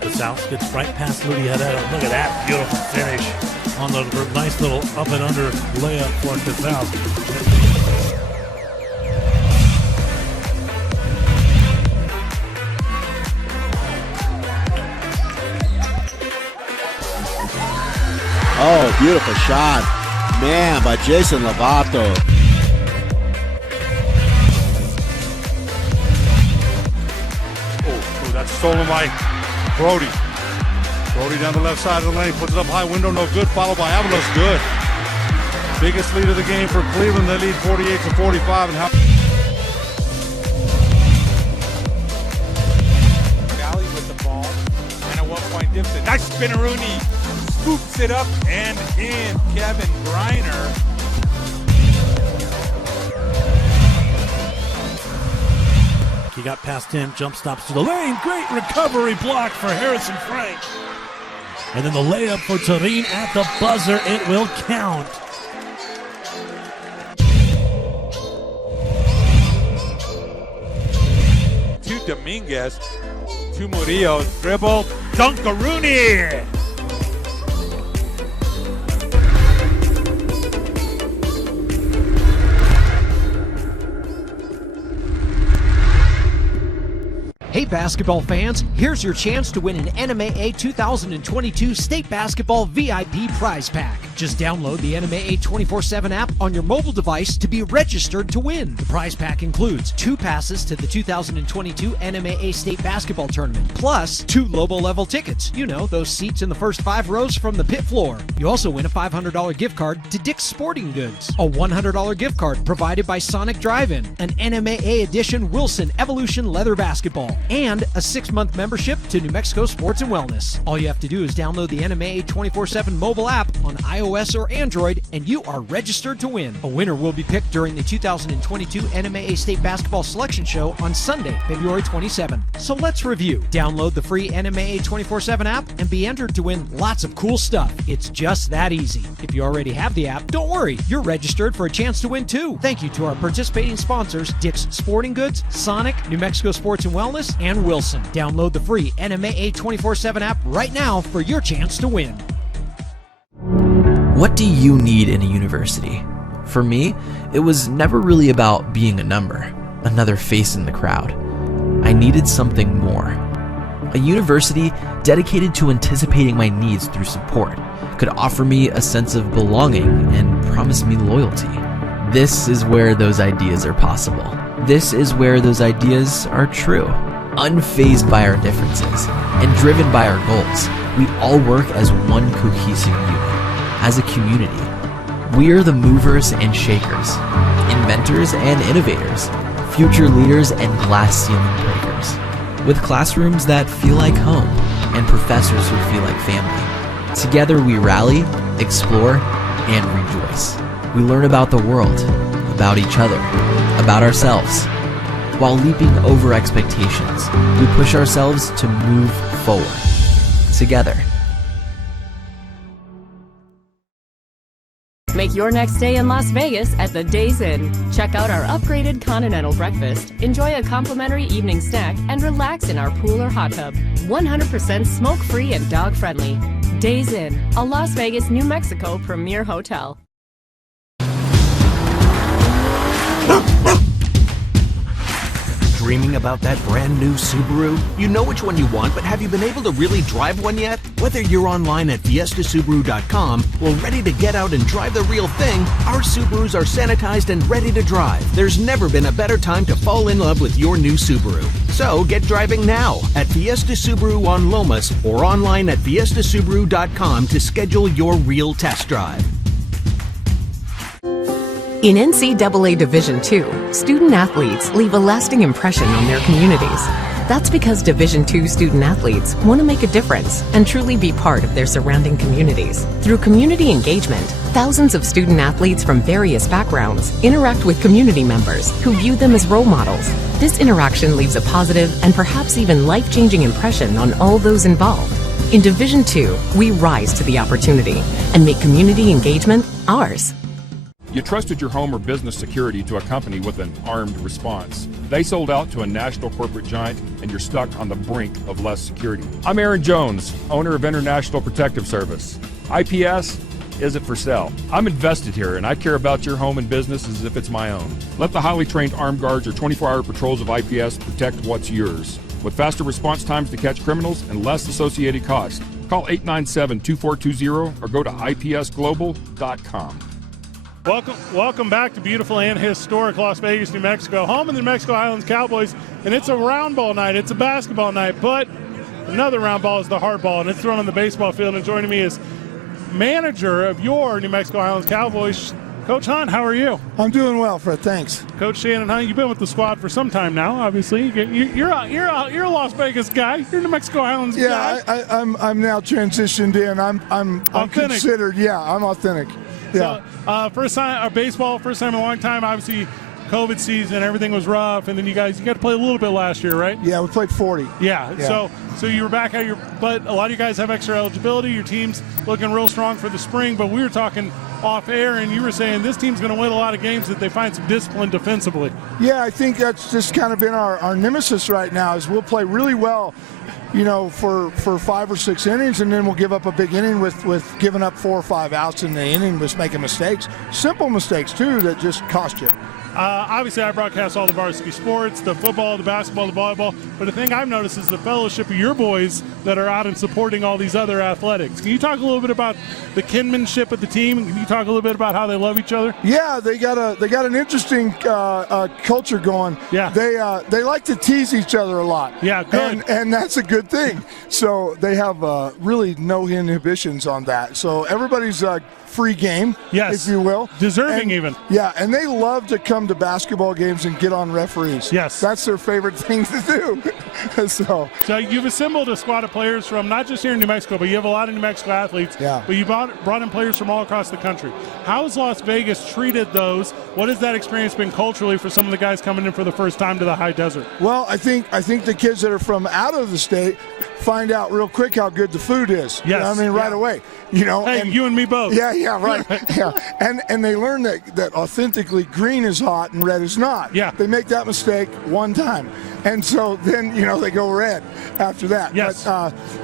the South gets right past Ludietta. Look at that beautiful finish on the nice little up and under layup for the South. Oh, beautiful shot. Man, by Jason Lovato. Oh, that's stolen by Brody. Brody down the left side of the lane, puts it up high, window no good, followed by Avalos, good. Biggest lead of the game for Cleveland. They lead 48-45. And Valley with the ball, and at one point dips it. Nice spinneroonie. Scoops it up and in. Kevin Griner. He got past him, jump stops to the lane. Great recovery block for Harrison Frank. And then the layup for Turin at the buzzer. It will count. To Dominguez. To Murillo. Dribble. Dunkaroony. Hey basketball fans, here's your chance to win an NMAA 2022 State Basketball VIP prize pack. Just download the NMAA 24/7 app on your mobile device to be registered to win. The prize pack includes 2 passes to the 2022 NMAA State Basketball Tournament, plus 2 Lobo level tickets. You know, those seats in the first 5 rows from the pit floor. You also win a $500 gift card to Dick's Sporting Goods, a $100 gift card provided by Sonic Drive-In, an NMAA edition Wilson Evolution Leather Basketball, and a 6-month membership to New Mexico Sports and Wellness. All you have to do is download the NMAA 24/7 mobile app on iOS or Android, and you are registered to win. A winner will be picked during the 2022 NMAA State Basketball Selection Show on Sunday, February 27th. So let's review. Download the free NMAA 24/7 app and be entered to win lots of cool stuff. It's just that easy. If you already have the app, don't worry. You're registered for a chance to win too. Thank you to our participating sponsors, Dick's Sporting Goods, Sonic, New Mexico Sports and Wellness, and Wilson. Download the free NMAA 24/7 app right now for your chance to win. What do you need in a university? For me, it was never really about being a number, another face in the crowd. I needed something more. A university dedicated to anticipating my needs through support could offer me a sense of belonging and promise me loyalty. This is where those ideas are possible. This is where those ideas are true. Unfazed by our differences and driven by our goals, we all work as one cohesive unit. As a community, we are the movers and shakers, inventors and innovators, future leaders and glass ceiling breakers, with classrooms that feel like home and professors who feel like family. Together we rally, explore, and rejoice. We learn about the world, about each other, about ourselves. While leaping over expectations, we push ourselves to move forward, together. Make your next stay in Las Vegas at the Days Inn. Check out our upgraded continental breakfast, enjoy a complimentary evening snack, and relax in our pool or hot tub. 100% smoke-free and dog-friendly. Days Inn, a Las Vegas, New Mexico premier hotel. Dreaming about that brand new Subaru? You know which one you want, but have you been able to really drive one yet? Whether you're online at fiestasubaru.com or ready to get out and drive the real thing, our Subarus are sanitized and ready to drive. There's never been a better time to fall in love with your new Subaru. So get driving now at Fiesta Subaru on Lomas or online at fiestasubaru.com to schedule your real test drive. In NCAA Division II, student athletes leave a lasting impression on their communities. That's because Division II student athletes want to make a difference and truly be part of their surrounding communities. Through community engagement, thousands of student athletes from various backgrounds interact with community members who view them as role models. This interaction leaves a positive and perhaps even life-changing impression on all those involved. In Division II, we rise to the opportunity and make community engagement ours. You trusted your home or business security to a company with an armed response. They sold out to a national corporate giant, and you're stuck on the brink of less security. I'm Aaron Jones, owner of International Protective Service. IPS isn't for sale. I'm invested here, and I care about your home and business as if it's my own. Let the highly trained armed guards or 24-hour patrols of IPS protect what's yours. With faster response times to catch criminals and less associated costs. Call 897-2420 or go to ipsglobal.com. Welcome back to beautiful and historic Las Vegas, New Mexico, home of the New Mexico Highlands Cowboys, and it's a round ball night. It's a basketball night, but another round ball is the hard ball, and it's thrown on the baseball field. And joining me is manager of your New Mexico Highlands Cowboys, Coach Hunt. How are you? I'm doing well, Fred. Thanks. Coach Shannon Hunt, you've been with the squad for some time now. Obviously, you're a Las Vegas guy. You're a New Mexico Highlands guy. Yeah, I'm now transitioned in. I'm considered. Yeah, I'm authentic. Yeah. So, first time baseball, first time in a long time. Obviously, COVID season, everything was rough, and then you got to play a little bit last year, right? Yeah, we played 40. Yeah. So you were back at but a lot of you guys have extra eligibility. Your team's looking real strong for the spring. But we were talking off air, and you were saying this team's going to win a lot of games if they find some discipline defensively. Yeah, I think that's just kind of been our nemesis right now. Is we'll play really well, for 5 or 6 innings, and then we'll give up a big inning with giving up 4 or 5 outs in the inning, just making mistakes, simple mistakes too that just cost you. Obviously, I broadcast all the varsity sports, the football, the basketball, the volleyball, but the thing I've noticed is the fellowship of your boys that are out and supporting all these other athletics. Can you talk a little bit about the kinship of the team? Can you talk a little bit about how they love each other? Yeah, they got an interesting culture going. Yeah. They like to tease each other a lot. Yeah, good. And that's a good thing. So they have really no inhibitions on that. So everybody's free game, yes, if you will. Deserving even. Yeah, and they love to come to basketball games and get on referees. Yes. That's their favorite thing to do. So you've assembled a squad of players from not just here in New Mexico, but you have a lot of New Mexico athletes. Yeah. But you brought in players from all across the country. How has Las Vegas treated those? What has that experience been culturally for some of the guys coming in for the first time to the high desert? Well, I think the kids that are from out of the state find out real quick how good the food is. Yes. Right away. Hey, you and me both. Yeah, right. Yeah. And they learn that authentically green is hot and red is not. Yeah. They make that mistake one time. And so then, they go red after that. Yes.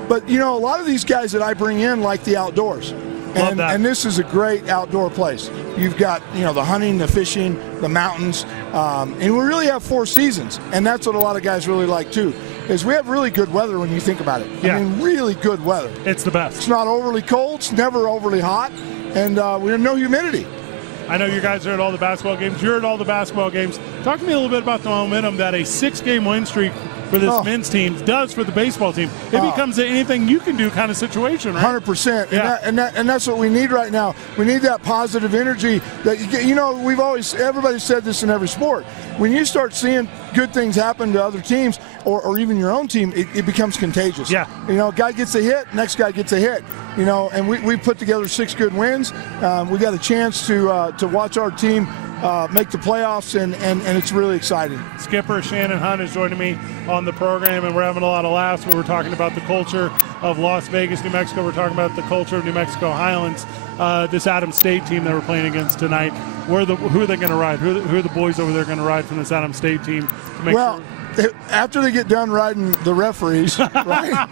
But a lot of these guys that I bring in like the outdoors. And this is a great outdoor place. You've got, the hunting, the fishing, the mountains, and we really have 4 seasons. And that's what a lot of guys really like too, is we have really good weather when you think about it. Yeah. I mean, really good weather. It's the best. It's not overly cold. It's never overly hot. And we have no humidity. I know you guys are at all the basketball games. You're at all the basketball games. Talk to me a little bit about the momentum that a 6-game win streak for this men's team does for the baseball team. It becomes an anything you can do kind of situation, right? 100%. Yeah. And that's what we need right now. We need that positive energy that you get. Everybody said this in every sport. When you start seeing good things happen to other teams or even your own team, it becomes contagious. Yeah. Guy gets a hit, next guy gets a hit. And we put together 6 good wins. We got a chance to watch our team make the playoffs, and it's really exciting. Skipper Shannon Hunt is joining me on the program, and we're having a lot of laughs where we're talking about the culture of Las Vegas, New Mexico. We're talking about the culture of New Mexico Highlands. This Adams State team that we're playing against tonight, who are they going to ride? Who are the boys over there going to ride from this Adams State team? To make sure? after they get done riding the referees, right?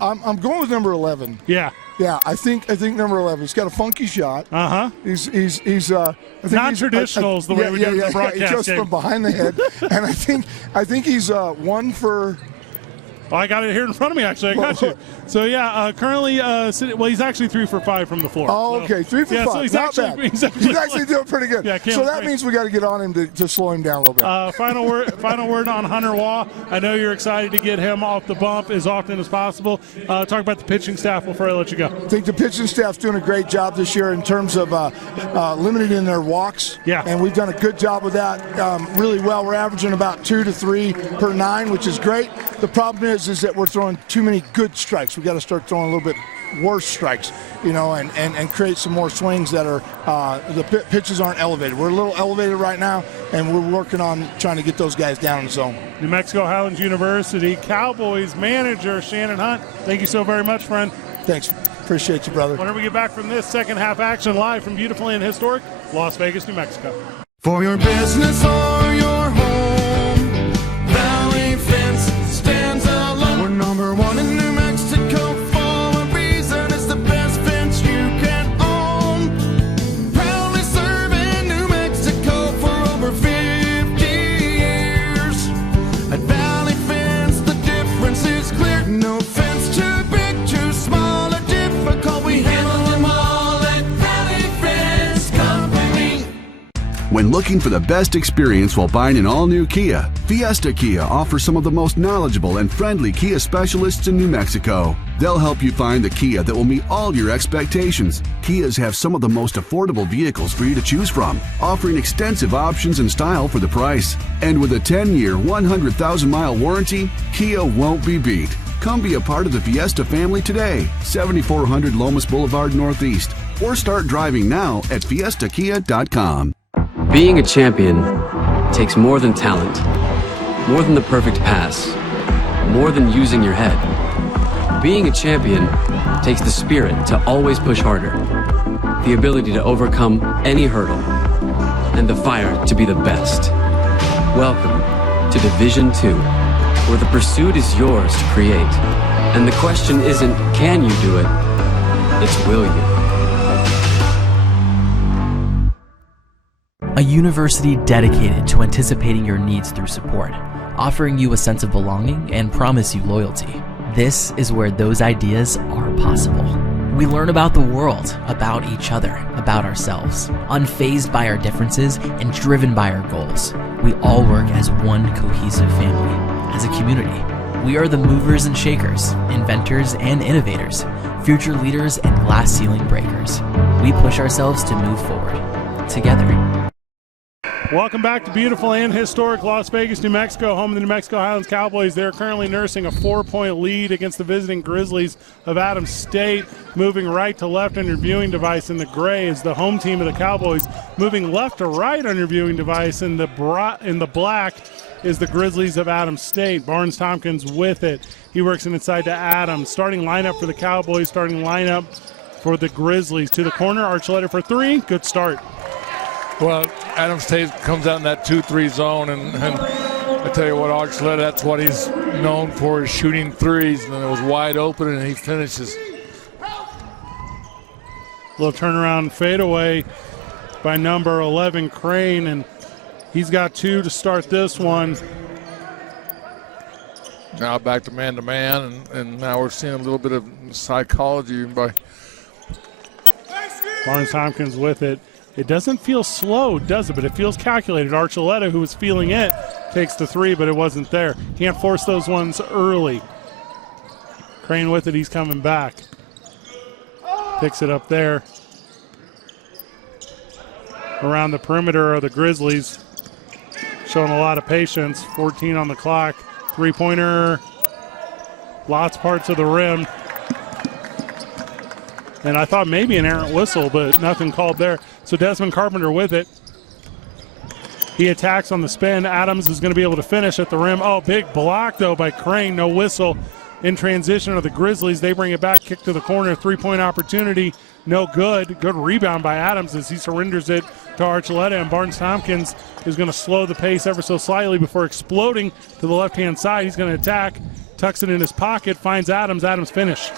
I'm going with number 11. Yeah. Yeah, I think number 11. He's got a funky shot. He's non-traditional is the way we do it in the broadcast just game. from behind the head, and I think he's 1 for. Oh, I got it here in front of me, actually. I got you. So, currently, he's actually 3 for 5 from the floor. Oh, okay. 3 for 5. So he's Not actually, bad. He's actually doing pretty good. Yeah, so that means we got to get on him to slow him down a little bit. Final word on Hunter Waugh. I know you're excited to get him off the bump as often as possible. Talk about the pitching staff before I let you go. I think the pitching staff's doing a great job this year in terms of limiting their walks. Yeah. And we've done a good job with that really well. We're averaging about 2 to 3 per 9, which is great. The problem is that we're throwing too many good strikes. We got to start throwing a little bit worse strikes, and create some more swings that are the pitches aren't elevated. We're a little elevated right now, and we're working on trying to get those guys down in the zone. New Mexico Highlands University Cowboys manager Shannon Hunt, thank you so very much, friend. Thanks. Appreciate you, brother. Whenever we get back from this second half action live from beautiful and historic Las Vegas, New Mexico. For your business or your home, Valley Fence stands alone. We're number 1 in New Mexico for a reason. It's the best fence you can own. Proudly serving New Mexico for over 50 years. At Valley Fence, the difference is clear. No fence too big, too small, or difficult. We handle them all at Valley Fence Company. When looking for the best experience while buying an all-new Kia, Fiesta Kia offers some of the most knowledgeable and friendly Kia specialists in New Mexico. They'll help you find the Kia that will meet all your expectations. Kias have some of the most affordable vehicles for you to choose from, offering extensive options and style for the price. And with a 10-year, 100,000-mile warranty, Kia won't be beat. Come be a part of the Fiesta family today, 7400 Lomas Boulevard Northeast, or start driving now at fiestakia.com. Being a champion takes more than talent, more than the perfect pass, more than using your head. Being a champion takes the spirit to always push harder, the ability to overcome any hurdle, and the fire to be the best. Welcome to Division 2, where the pursuit is yours to create. And the question isn't, can you do it? It's, will you? A university dedicated to anticipating your needs through support, offering you a sense of belonging and promise you loyalty. This is where those ideas are possible. We learn about the world, about each other, about ourselves, unfazed by our differences and driven by our goals. We all work as one cohesive family, as a community. We are the movers and shakers, inventors and innovators, future leaders and glass ceiling breakers. We push ourselves to move forward, together. Welcome back to beautiful and historic Las Vegas, New Mexico, home of the New Mexico Highlands Cowboys. They're currently nursing a 4-point lead against the visiting Grizzlies of Adams State. Moving right to left on your viewing device in the gray is the home team of the Cowboys. Moving left to right on your viewing device in the black is the Grizzlies of Adams State. Barnes Tompkins with it. He works it inside to Adams. Starting lineup for the Cowboys, starting lineup for the Grizzlies. To the corner, Archuleta for 3. Good start. Well, Adams State comes out in that 2-3 zone, and I tell you what, Archuleta, that's what he's known for, is shooting threes, and it was wide open, and he finishes. Little turnaround fadeaway by number 11, Crane, and he's got 2 to start this one. Now back to man, and now we're seeing a little bit of psychology by Barnes Tompkins with it. It doesn't feel slow, does it? But it feels calculated. Archuleta, who was feeling it, takes the 3, but it wasn't there. Can't force those ones early. Crane with it. He's coming back. Picks it up there. Around the perimeter are the Grizzlies. Showing a lot of patience. 14 on the clock. Three-pointer. Lots parts of the rim. And I thought maybe an errant whistle, but nothing called there. So Desmond Carpenter with it. He attacks on the spin. Adams is going to be able to finish at the rim. Oh, big block, though, by Crane. No whistle. in transition are the Grizzlies. They bring it back, kick to the corner, three-point opportunity. No good. Good rebound by Adams as he surrenders it to Archuleta, and Barnes-Tompkins is going to slow the pace ever so slightly before exploding to the left-hand side. He's going to attack, tucks it in his pocket, finds Adams. Adams finish.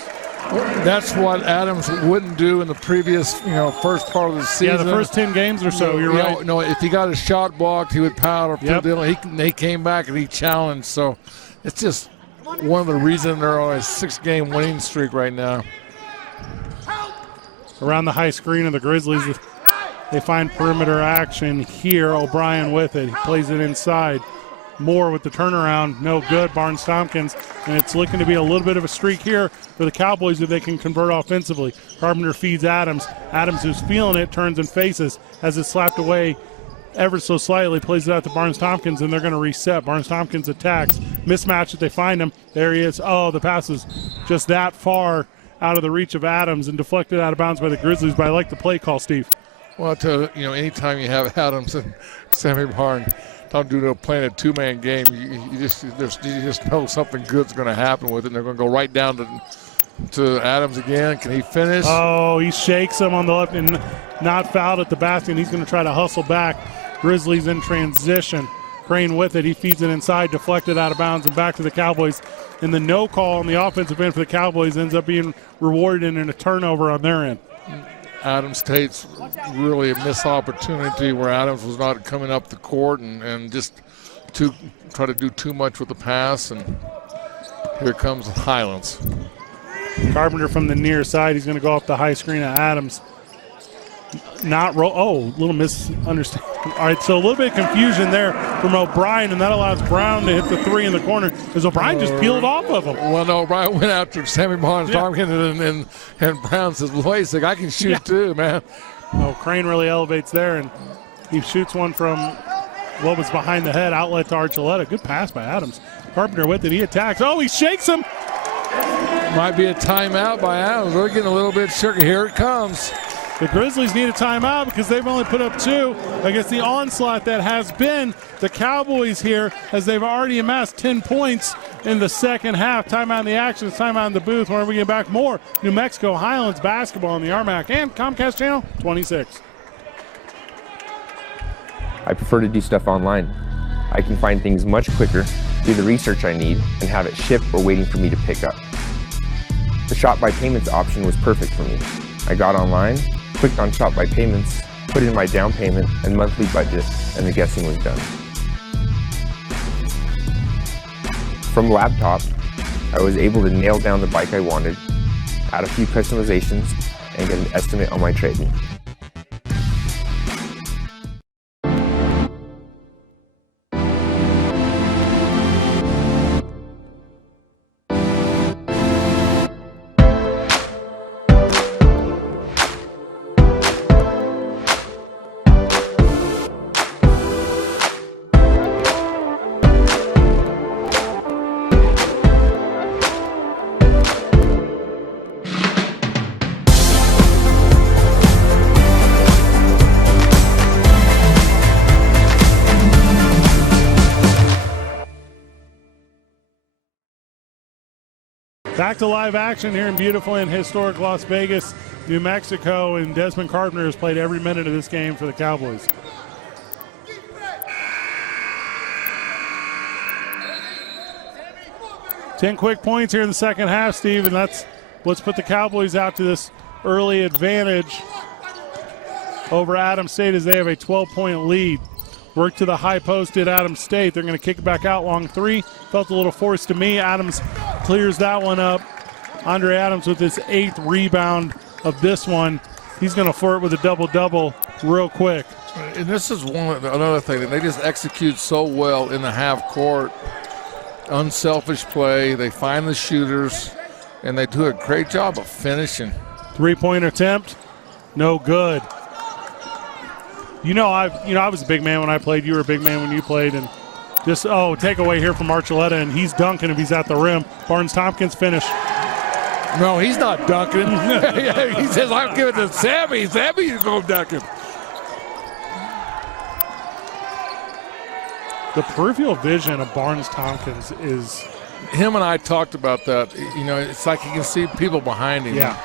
That's what Adams wouldn't do in the previous, first part of the season. Yeah, the first 10 games or so, you're right. No, if he got his shot blocked, he would power. Yep. He came back and he challenged. So it's just one of the reasons they're on a 6-game winning streak right now. Around the high screen of the Grizzlies, they find perimeter action here. O'Brien with it. He plays it inside. Moore with the turnaround. No good. Barnes-Tompkins. And it's looking to be a little bit of a streak here for the Cowboys if they can convert offensively. Carpenter feeds Adams. Adams, who's feeling it, turns and faces. Has it slapped away ever so slightly. Plays it out to Barnes-Tompkins, and they're going to reset. Barnes-Tompkins attacks. Mismatch if they find him. There he is. Oh, the pass is just that far out of the reach of Adams and deflected out of bounds by the Grizzlies. But I like the play call, Steve. Well, anytime you have Adams and Sammy Barnes playing a two-man game, you just know something good's going to happen with it. And they're going to go right down to Adams again. Can he finish? Oh, he shakes him on the left and not fouled at the basket. And he's going to try to hustle back. Grizzlies in transition. Crane with it. He feeds it inside, deflected out of bounds, and back to the Cowboys. And the no call on the offensive end for the Cowboys ends up being rewarded in a turnover on their end. Adams State's really a missed opportunity where Adams was not coming up the court and just try to do too much with the pass. And here comes Highlands. Carpenter from the near side. He's going to go off the high screen of Adams. Not roll. Oh, little misunderstanding. All right, so a little bit of confusion there from O'Brien, and that allows Brown to hit the three in the corner as O'Brien just peeled off of him. Well, no, O'Brien went after Sammy Barnes-Tompkins, and Brown says, well, wait a second, I can shoot too, man. Oh, Crane really elevates there, and he shoots one from what was behind the head, outlet to Archuleta. Good pass by Adams. Carpenter with it. He attacks. Oh, he shakes him. Might be a timeout by Adams. We're getting a little bit shook. Here it comes. The Grizzlies need a timeout because they've only put up 2 against the onslaught that has been the Cowboys here, as they've already amassed 10 points in the second half. Timeout in the action, timeout in the booth. Whenever we get back, more New Mexico Highlands basketball on the RMAC and Comcast Channel 26. I prefer to do stuff online. I can find things much quicker, do the research I need, and have it shipped or waiting for me to pick up. The Shop by Payments option was perfect for me. I got online, clicked on Shop by Payments, put in my down payment and monthly budget, and the guessing was done. From laptop, I was able to nail down the bike I wanted, add a few customizations, and get an estimate on my trade-in. Back to live action here in beautiful and historic Las Vegas, New Mexico, and Desmond Carpenter has played every minute of this game for the Cowboys. Ten quick points here in the second half, Steve, and that's what's put the Cowboys out to this early advantage over Adams State as they have a 12-point lead. Work to the high post at Adams State. They're going to kick it back out long three. Felt a little forced to me. Adams clears that one up. Andre Adams with his 8th rebound of this one. He's going to flirt with a double-double real quick. And this is another thing that they just execute so well in the half court. Unselfish play. They find the shooters, and they do a great job of finishing. Three-point attempt, no good. I was a big man when I played. You were a big man when you played, and just takeaway here from Archuleta, and he's dunking if he's at the rim. Barnes-Tompkins finish. No, he's not dunking. He says, "I'm giving it to Sammy. Sammy's going dunking." The peripheral vision of Barnes-Tompkins is him and I talked about that. You know, it's like you can see people behind him. Yeah.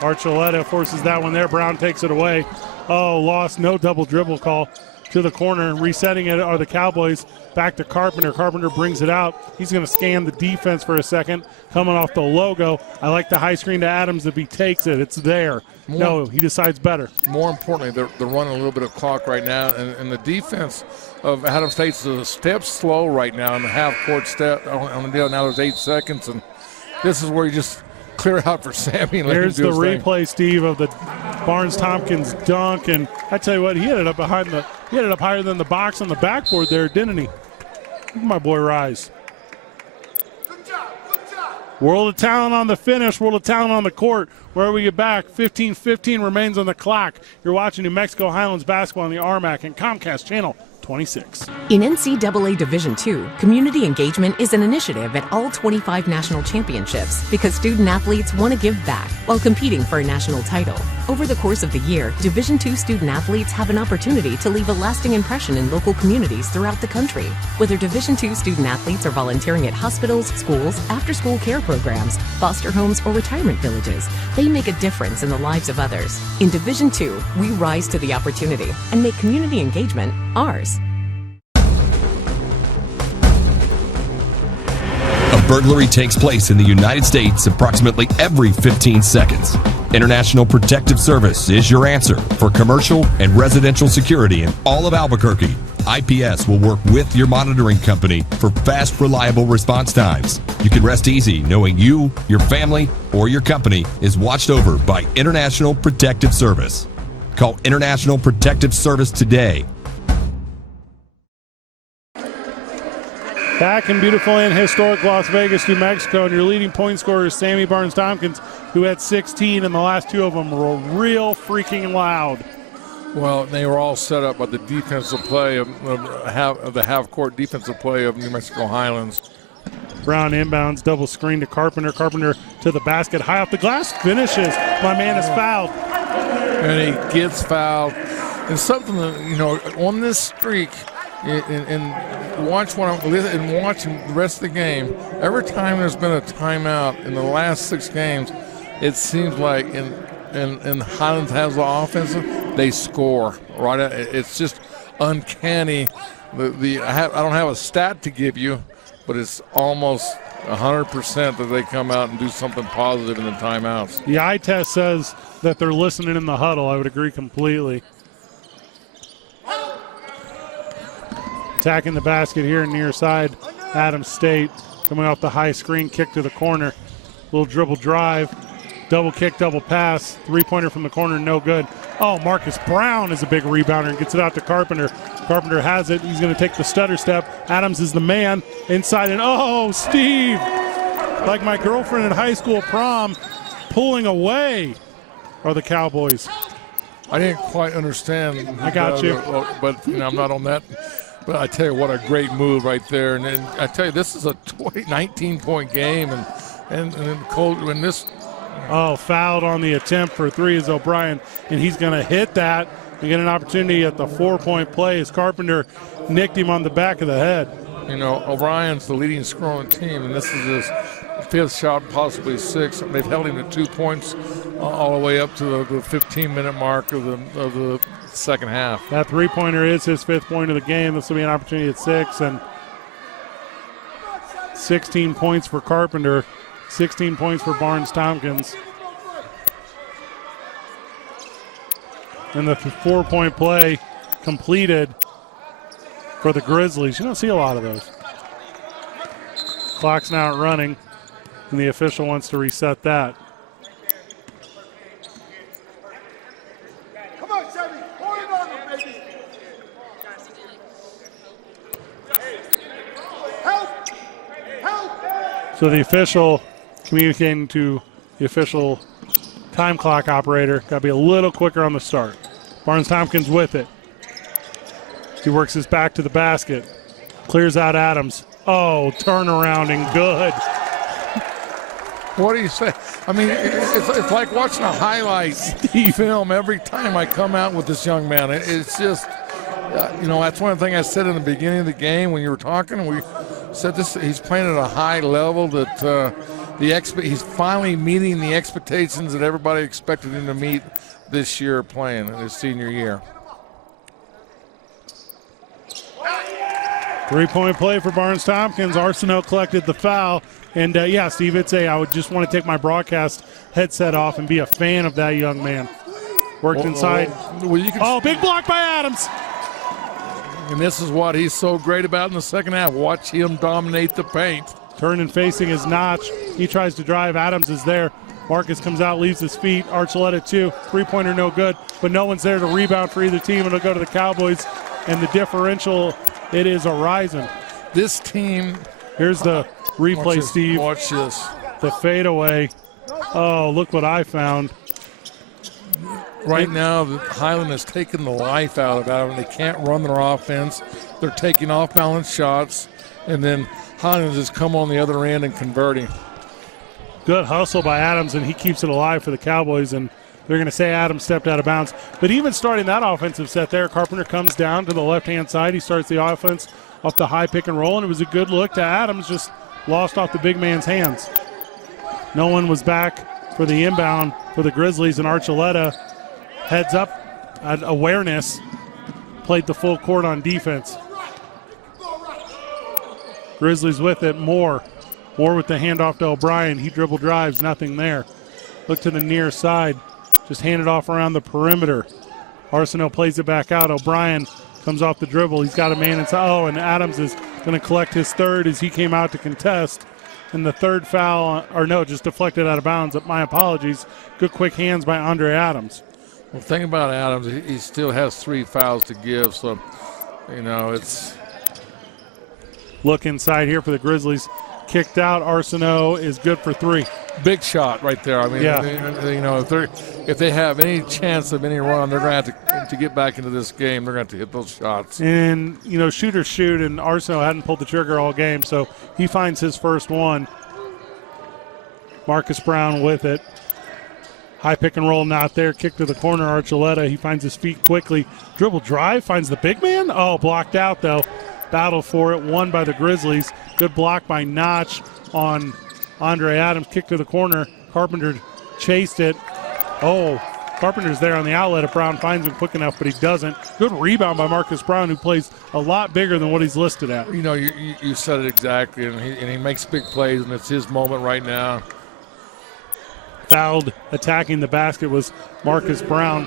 Archuleta forces that one there. Brown takes it away. Oh, lost. No double dribble call to the corner. Resetting it are the Cowboys. Back to Carpenter. Carpenter brings it out. He's going to scan the defense for a second. Coming off the logo. I like the high screen to Adams. If he takes it, it's there. No, he decides better. More importantly, they're running a little bit of clock right now, and the defense of Adams State's a step slow right now in the half-court step. On the deal now, there's 8 seconds, and this is where you just clear out for Sammy. And Here's the replay, Steve, of the Barnes-Tompkins dunk, and I tell you what, he hit it up higher than the box on the backboard there, didn't he? Look at my boy Rise. World of Talent on the finish, World of Talent on the court. Where we get back, 15:15 remains on the clock. You're watching New Mexico Highlands basketball on the RMAC and Comcast Channel 26. In NCAA Division II, community engagement is an initiative at all 25 national championships because student athletes want to give back while competing for a national title. Over the course of the year, Division II student athletes have an opportunity to leave a lasting impression in local communities throughout the country. Whether Division II student athletes are volunteering at hospitals, schools, after-school care programs, foster homes, or retirement villages, they make a difference in the lives of others. In Division II, we rise to the opportunity and make community engagement ours. Burglary takes place in the United States approximately every 15 seconds. International Protective Service is your answer for commercial and residential security in all of Albuquerque. IPS will work with your monitoring company for fast, reliable response times. You can rest easy knowing you, your family, or your company is watched over by International Protective Service. Call International Protective Service today. Back in beautiful and historic Las Vegas, New Mexico, and your leading point scorer is Sammy Barnes-Tompkins, who had 16, and the last two of them were real freaking loud. Well, they were all set up by the defensive play of the half-court defensive play of New Mexico Highlands. Brown inbounds, double screen to Carpenter. Carpenter to the basket, high off the glass, finishes. My man is fouled. And he gets fouled. And something that, you know, on this streak, and watching the rest of the game, every time there's been a timeout in the last 6 games, it seems like and Highlands has the offensive, they score. Right, it's just uncanny. I don't have a stat to give you, but it's almost 100% that they come out and do something positive in the timeouts. The eye test says that they're listening in the huddle. I would agree completely. Attacking the basket here near side, Adams State coming off the high screen, kick to the corner. Little dribble drive, double kick, double pass, three-pointer from the corner, no good. Oh, Marcus Brown is a big rebounder and gets it out to Carpenter. Carpenter has it. He's going to take the stutter step. Adams is the man inside, and oh, Steve, like my girlfriend at high school prom, pulling away are the Cowboys. I didn't quite understand. I got you. But you know, I'm not on that. But I tell you what, a great move right there. And then I tell you, this is a 19-point game, and Colt, when this. Oh, fouled on the attempt for 3 is O'Brien, and he's going to hit that and get an opportunity at the 4-point play as Carpenter nicked him on the back of the head. You know, O'Brien's the leading scorer on the team, and this is his 5th shot, possibly 6th. They've held him to 2 points all the way up to the 15-minute mark of the second half. That three-pointer is his 5th point of the game. This will be an opportunity at 6, and 16 points for Carpenter, 16 points for Barnes-Tompkins. And the 4-point play completed for the Grizzlies. You don't see a lot of those. Clock's now running, and the official wants to reset that. So the official communicating to the official time clock operator, got to be a little quicker on the start. Barnes-Tompkins with it. He works his back to the basket. Clears out Adams. Oh, turnaround and good. What do you say? I mean, it's like watching a highlight film every time I come out with this young man. It's just, you know, that's one thing I said in the beginning of the game when you were talking. We said this. He's playing at a high level that he's finally meeting the expectations that everybody expected him to meet this year playing in his senior year. 3-point play for Barnes-Tompkins. Arsenault collected the foul. And, yeah, Steve, I would just want to take my broadcast headset off and be a fan of that young man. Worked inside. Big block by Adams. And this is what he's so great about in the second half. Watch him dominate the paint. Turning facing his Notch. He tries to drive. Adams is there. Marcus comes out, leaves his feet. Archuleta, 2. Three-pointer, no good. But no one's there to rebound for either team. It'll go to the Cowboys. And the differential, it is a rising. This team. Here's the replay, Steve. Watch this. The fadeaway. Oh, look what I found. Right now, Highland has taken the life out of them. They can't run their offense. They're taking off-balance shots. And then Highlands has come on the other end and converting. Good hustle by Adams, and he keeps it alive for the Cowboys. And they're going to say Adams stepped out of bounds. But even starting that offensive set there, Carpenter comes down to the left-hand side. He starts the offense off the high pick and roll, and it was a good look to Adams, just lost off the big man's hands. No one was back for the inbound for the Grizzlies, and Archuleta heads up at awareness, played the full court on defense. Grizzlies with it, Moore with the handoff to O'Brien. He dribble drives, nothing there. Look to the near side, just hand it off around the perimeter. Arsenault plays it back out. O'Brien comes off the dribble. He's got a man inside. And Adams is going to collect his third as he came out to contest. And the third foul, just deflected out of bounds. My apologies. Good quick hands by Andre Adams. Well, the thing about Adams, he still has 3 fouls to give. So, it's. Look inside here for the Grizzlies. Kicked out. Arsenault is good for 3. Big shot right there. I mean, if they have any chance of any run, they're going to have to get back into this game. They're going to have to hit those shots. And, shooters shoot, and Arsenault hadn't pulled the trigger all game, so he finds his first one. Marcus Brown with it. High pick and roll not there. Kick to the corner. Archuleta, he finds his feet quickly. Dribble drive, finds the big man. Oh, blocked out, though. Battle for it, won by the Grizzlies. Good block by Notch on Andre Adams. Kick to the corner. Carpenter chased it. Oh, Carpenter's there on the outlet if Brown finds him quick enough, but he doesn't. Good rebound by Marcus Brown, who plays a lot bigger than what he's listed at. You said it exactly, and he makes big plays, and it's his moment right now. Fouled attacking the basket was Marcus Brown.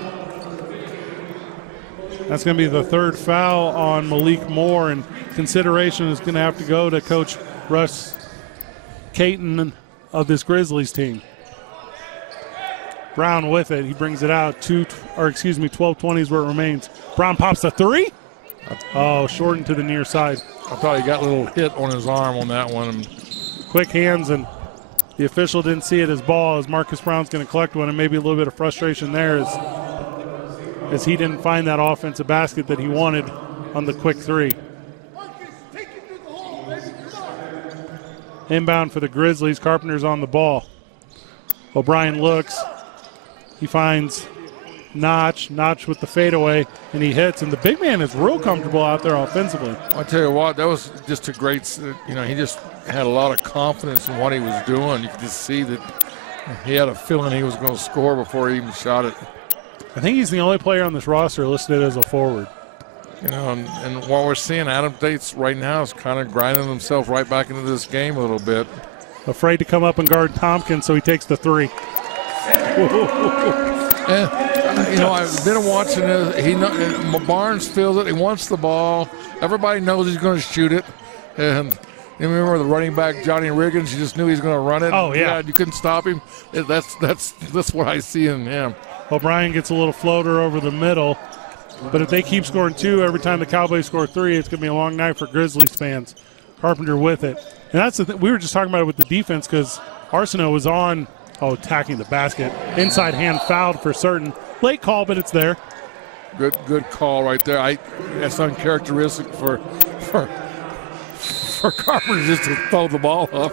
That's going to be the third foul on Malik Moore, and consideration is going to have to go to Coach Russ Caton of this Grizzlies team. Brown with it. He brings it out. 12:20 is where it remains. Brown pops the 3. Oh, shortened to the near side. I thought he got a little hit on his arm on that one. Quick hands, and the official didn't see it as ball, as Marcus Brown's going to collect one, and maybe a little bit of frustration there as he didn't find that offensive basket that he wanted on the quick 3. Inbound for the Grizzlies. Carpenter's on the ball. O'Brien looks. He finds Notch with the fadeaway, and he hits. And the big man is real comfortable out there offensively. I'll tell you what, that was just a great, he just had a lot of confidence in what he was doing. You could just see that he had a feeling he was going to score before he even shot it. I think he's the only player on this roster listed as a forward. And what we're seeing, Adam Dates right now is kind of grinding himself right back into this game a little bit. Afraid to come up and guard Tompkins, so he takes the 3. And, I've been watching it. Barnes feels it. He wants the ball. Everybody knows he's going to shoot it. And you remember the running back, Johnny Riggins? You just knew he was going to run it. Oh, yeah. You couldn't stop him. That's what I see in him. O'Brien gets a little floater over the middle. But if they keep scoring 2 every time the Cowboys score 3, it's going to be a long night for Grizzlies fans. Carpenter with it. And that's the thing. We were just talking about it with the defense because Arsenault was on, attacking the basket. Inside hand fouled for certain. Late call, but it's there. Good call right there. That's uncharacteristic for Carpenter just to throw the ball up.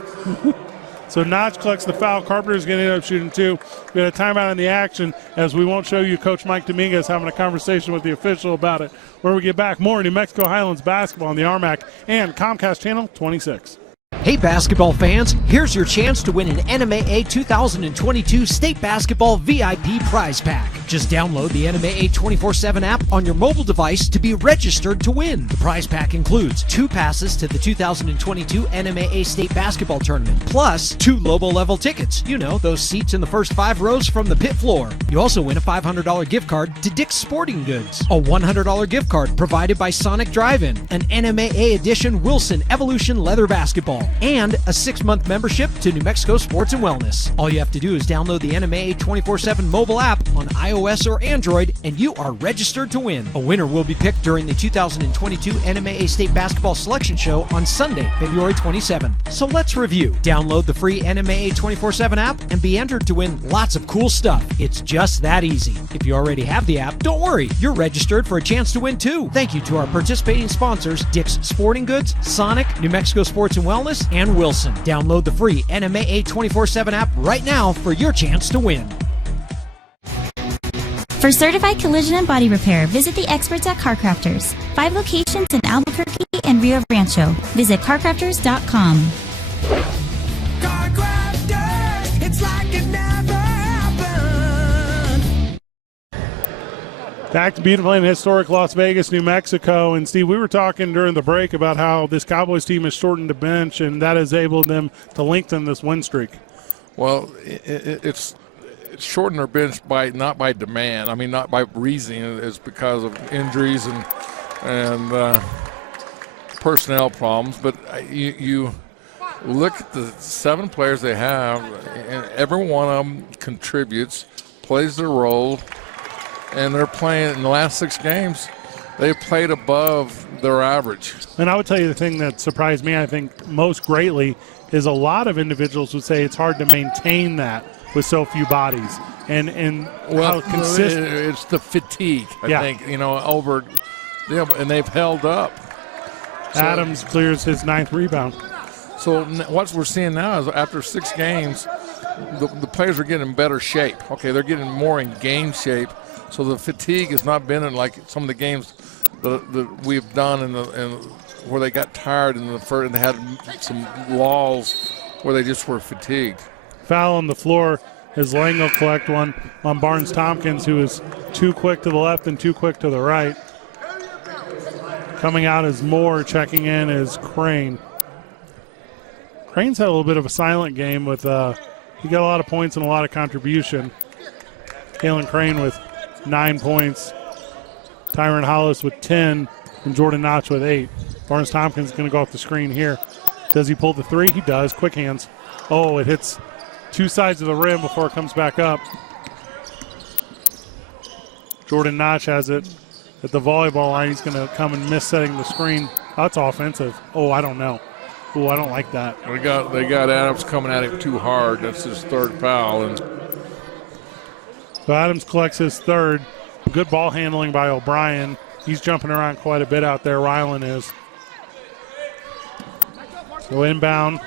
So Notch collects the foul. Carpenter's going to end up shooting 2. We got a timeout in the action, as we won't show you Coach Mike Dominguez having a conversation with the official about it. When we get back, more New Mexico Highlands basketball on the RMAC and Comcast Channel 26. Hey basketball fans, here's your chance to win an NMAA 2022 State Basketball VIP prize pack. Just download the NMAA 24/7 app on your mobile device to be registered to win. The prize pack includes 2 passes to the 2022 NMAA State Basketball Tournament, plus 2 Lobo level tickets. You know, those seats in the first 5 rows from the pit floor. You also win a $500 gift card to Dick's Sporting Goods, a $100 gift card provided by Sonic Drive-In, an NMAA edition Wilson Evolution Leather Basketball, and a 6-month membership to New Mexico Sports and Wellness. All you have to do is download the NMAA 24/7 mobile app on iOS or Android, and you are registered to win. A winner will be picked during the 2022 NMAA State Basketball Selection Show on Sunday, February 27. So let's review. Download the free NMAA 24/7 app and be entered to win lots of cool stuff. It's just that easy. If you already have the app, don't worry. You're registered for a chance to win too. Thank you to our participating sponsors, Dick's Sporting Goods, Sonic, New Mexico Sports and Wellness, and Wilson. Download the free NMAA 24/7 app right now for your chance to win. For certified collision and body repair, visit the experts at CarCrafters. 5 locations in Albuquerque and Rio Rancho. Visit carcrafters.com. It's like it never happened. Back to beautiful and historic Las Vegas, New Mexico. And Steve, we were talking during the break about how this Cowboys team has shortened the bench, and that has enabled them to lengthen this win streak. Well, it's shortened their bench not by demand. I mean, not by reason. It's because of injuries and personnel problems. But you look at the 7 players they have, and every one of them contributes, plays their role. And they're playing in the last 6 games, they've played above their average. And I would tell you the thing that surprised me, I think, most greatly is a lot of individuals would say it's hard to maintain that with so few bodies. And well, how consistent. It's the fatigue, I think, over, and they've held up. Adams clears his 9th rebound. So what we're seeing now is after 6 games, the players are getting in better shape. Okay, they're getting more in game shape. So the fatigue has not been in like some of the games that we've done in where they got tired in the first and they had some lulls where they just were fatigued. Foul on the floor as Lang will collect one on Barnes Tompkins, who is too quick to the left and too quick to the right. Coming out is Moore, checking in is Crane. Crane's had a little bit of a silent game with he got a lot of points and a lot of contribution. Kalen Crane with 9 points. Tyron Hollis with 10 and Jordan Notch with 8. Barnes Tompkins is going to go off the screen here. Does he pull the 3? He does. Quick hands. Oh, it hits 2 sides of the rim before it comes back up. Jordan Notch has it at the volleyball line. He's going to come and miss setting the screen. That's offensive. Oh, I don't know. Oh, I don't like that. They got Adams coming at him too hard. That's his 3rd foul. And so Adams collects his 3rd. Good ball handling by O'Brien. He's jumping around quite a bit out there. Rylan is. So inbound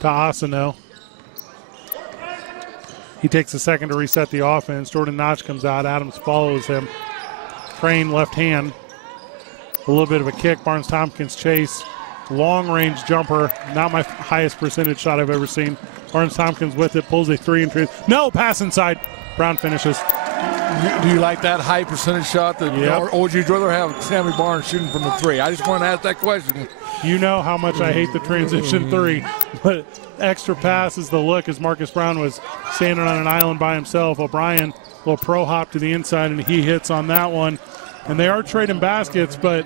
to Asano. He takes a second to reset the offense. Jordan Notch comes out. Adams follows him. Crane left hand. A little bit of a kick. Barnes Tompkins chase. Long range jumper. Not my highest percentage shot I've ever seen. Barnes Tompkins with it. Pulls a 3 and 3. No, pass inside. Brown finishes. Do you like that high percentage shot? Or would you rather have Sammy Barnes shooting from the 3? I just want to ask that question. You know how much I hate the transition 3, but extra pass is the look as Marcus Brown was standing on an island by himself. O'Brien will pro hop to the inside, and he hits on that one. And they are trading baskets, but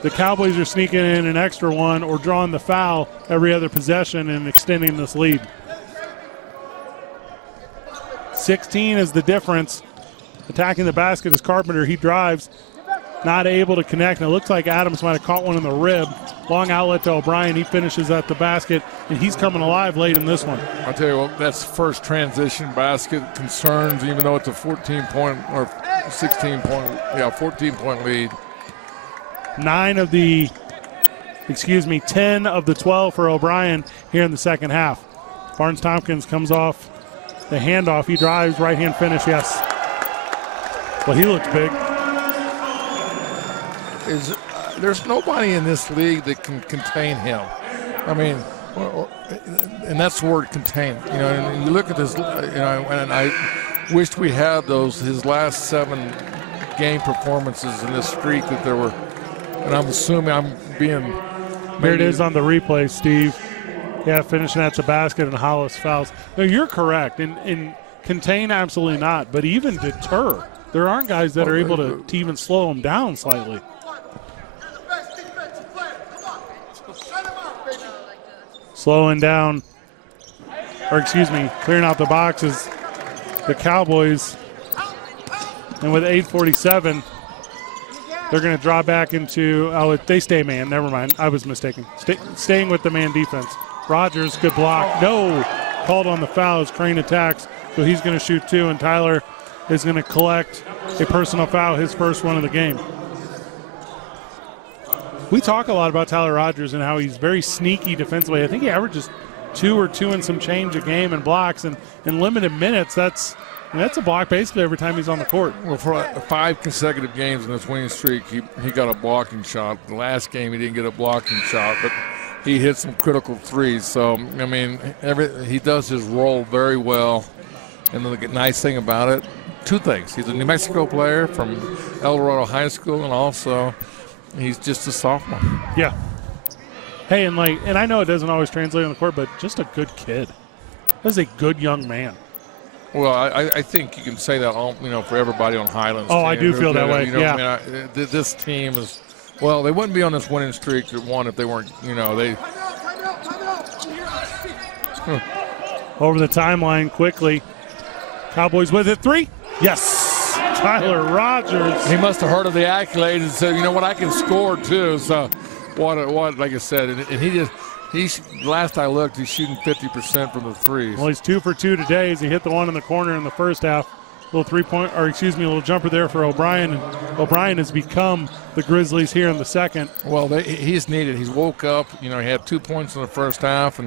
the Cowboys are sneaking in an extra one or drawing the foul every other possession and extending this lead. 16 is the difference. Attacking the basket is Carpenter. He drives, not able to connect. And it looks like Adams might have caught one in the rib. Long outlet to O'Brien. He finishes at the basket, and he's coming alive late in this one. I'll tell you what, that's first transition basket concerns, even though it's a 14-point or 16-point, 14-point lead. 9 of the 10 of the 12 for O'Brien here in the second half. Barnes-Tompkins comes off the handoff. He drives, right-hand finish, yes. Well, he looks big. There's nobody in this league that can contain him. I mean, and that's the word contain. You know, and you look at this, and I wished we had his last 7 game performances in this streak that there were, and I'm assuming I'm being. Here it is on the replay, Steve. Yeah, finishing at the basket and Hollis fouls. No, you're correct. In contain, absolutely not. But even deter, there aren't guys that are able to even slow him down slightly. Slowing down, clearing out the boxes, the Cowboys. And with 8:47, they're going to draw back into, they stay man. Never mind. I was mistaken. Staying with the man defense. Rogers, good block. No. Called on the foul as Crane attacks. So he's going to shoot 2, and Tyler is going to collect a personal foul, his first one of the game. We talk a lot about Tyler Rogers and how he's very sneaky defensively. I think he averages 2 or 2 and some change a game in blocks, and in limited minutes, that's a block basically every time he's on the court. Well, for 5 consecutive games in this winning streak, he got a blocking shot. The last game he didn't get a blocking shot, but he hit some critical threes. So, I mean, he does his role very well. And the nice thing about it, 2 things. He's a New Mexico player from El Dorado High School, and also he's just a sophomore. Yeah. Hey, and I know it doesn't always translate on the court, but just a good kid. That's a good young man. Well, I think you can say that for everybody on Highlands. Oh, I do feel that way. Yeah. I mean, this team is. Well, they wouldn't be on this winning streak if they weren't. They. Over the timeline quickly. Cowboys with it. 3. Yes. Tyler Rogers. He must have heard of the accolades and said, you know what, I can score too. So, what? Like I said, and he just. Last I looked, he's shooting 50% from the threes. Well, he's 2 for 2 today as he hit the one in the corner in the first half. Little jumper there for O'Brien. And O'Brien has become the Grizzlies here in the second. Well, he's needed. He's woke up. He had 2 points in the first half,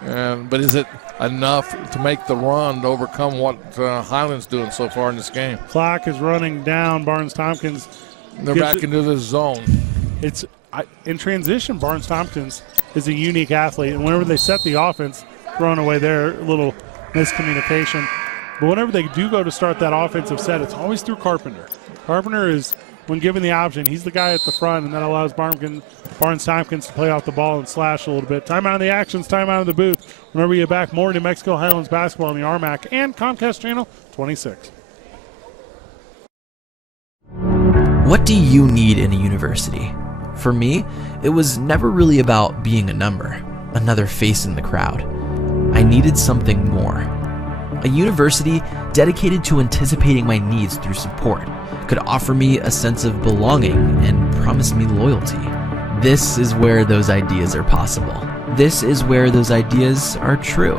but is it enough to make the run to overcome what Highlands doing so far in this game? Clock is running down. Barnes-Tompkins. They're back into the zone. In transition, Barnes-Tompkins is a unique athlete, and whenever they set the offense, throwing away their little miscommunication. But whenever they do go to start that offensive set, it's always through Carpenter. Carpenter is, when given the option, he's the guy at the front, and that allows Barnes-Tompkins to play off the ball and slash a little bit. Time out of the actions, time out of the booth. Whenever you get back, more New Mexico Highlands basketball on the RMAC and Comcast Channel 26. What do you need in a university? For me, it was never really about being a number, another face in the crowd. I needed something more. A university dedicated to anticipating my needs through support could offer me a sense of belonging and promise me loyalty. This is where those ideas are possible. This is where those ideas are true.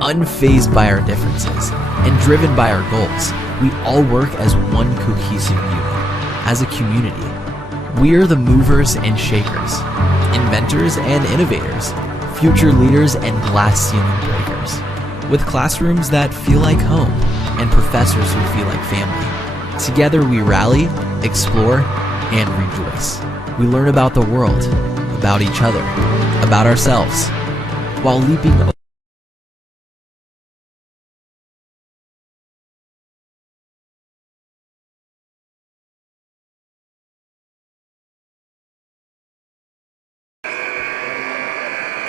Unfazed by our differences and driven by our goals, we all work as one cohesive unit, as a community. We are the movers and shakers, inventors and innovators, future leaders and glass ceiling breakers. With classrooms that feel like home and professors who feel like family. Together we rally, explore, and rejoice. We learn about the world, about each other, about ourselves, while leaping over.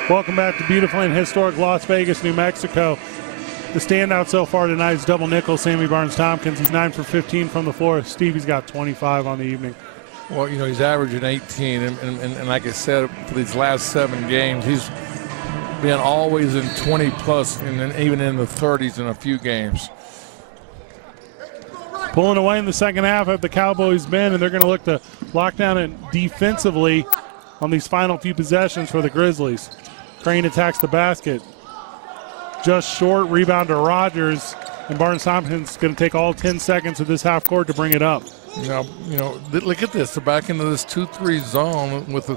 Welcome back to beautiful and historic Las Vegas, New Mexico. The standout so far tonight is double nickel, Sammy Barnes-Tompkins. He's 9 for 15 from the floor. Stevie's got 25 on the evening. Well, he's averaging 18, and like I said, for these last 7 games, he's been always in 20-plus, and even in the 30s in a few games. Pulling away in the second half have the Cowboys been, and they're going to look to lock down it defensively on these final few possessions for the Grizzlies. Crane attacks the basket. Just short, rebound to Rogers, and Barnes-Tompkins going to take all 10 seconds of this half court to bring it up. Look at this. They're back into this 2-3 zone with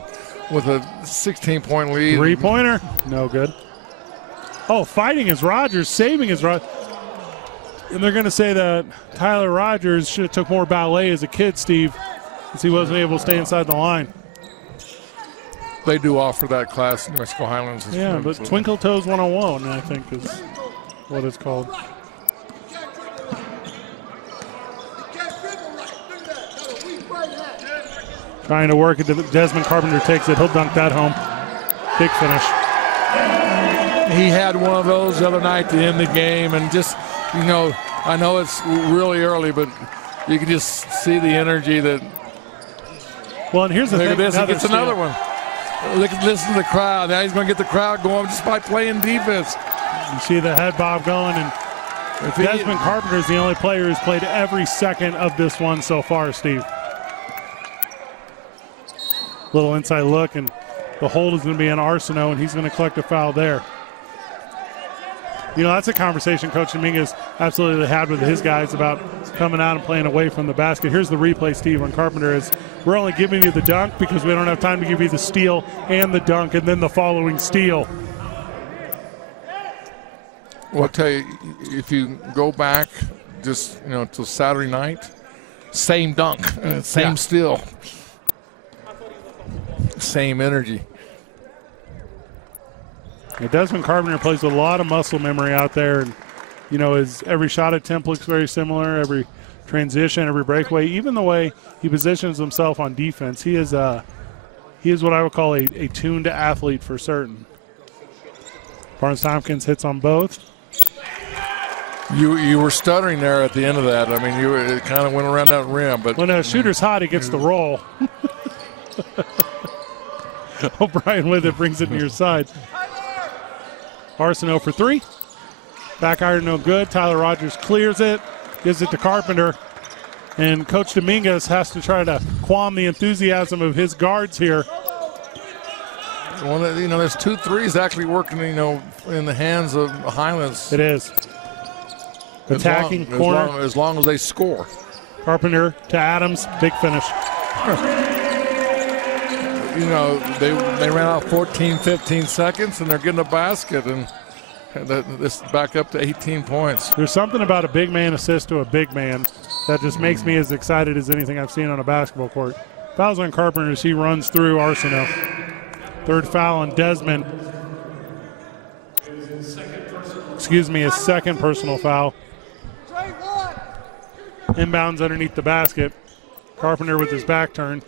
with a 16-point lead. Three-pointer, no good. Oh, fighting is Rogers, saving is Rogers. And they're going to say that Tyler Rogers should have took more ballet as a kid, Steve, since he wasn't able to stay inside the line. They do offer that class, New Mexico Highlands. Yeah, but Twinkle Toes 101, I think, is what it's called. Trying to work it. Desmond Carpenter takes it. He'll dunk that home. Big finish. He had one of those the other night to end the game, and just, I know it's really early, but you can just see the energy that. Well, and here's the thing. Look at this. He gets another one. Listen to the crowd. Now he's going to get the crowd going just by playing defense. You see the head bob going, and Desmond Carpenter is the only player who's played every second of this one so far, Steve. Little inside look, and the hold is going to be on Arsenault, and he's going to collect a foul there. That's a conversation Coach Dominguez absolutely had with his guys about coming out and playing away from the basket. Here's the replay, Steve, on Carpenter. We're only giving you the dunk because we don't have time to give you the steal and the dunk and then the following steal. Well, I'll tell you, if you go back just, till Saturday night, same dunk, same steal, same energy. Desmond Carpenter plays with a lot of muscle memory out there, and his every shot attempt looks very similar. Every transition, every breakaway, even the way he positions himself on defense, he is what I would call a tuned athlete for certain. Barnes Tompkins hits on both. You were stuttering there at the end of that. I mean, it kind of went around that rim, but when a shooter's hot, he gets the roll. O'Brien with it brings it near side. Arsenault for three. Back iron no good. Tyler Rogers clears it, gives it to Carpenter. And Coach Dominguez has to try to qualm the enthusiasm of his guards here. Well, there's 2 threes actually working, in the hands of Highlands. It is. Attacking corner. As long as they score. Carpenter to Adams. Big finish. They ran out 14, 15 seconds, and they're getting a basket, and this back up to 18 points. There's something about a big man assist to a big man that just makes me as excited as anything I've seen on a basketball court. Fouls on Carpenter as he runs through Arsenault. Third foul on Desmond. His second personal foul. Inbounds underneath the basket. Carpenter with his back turned.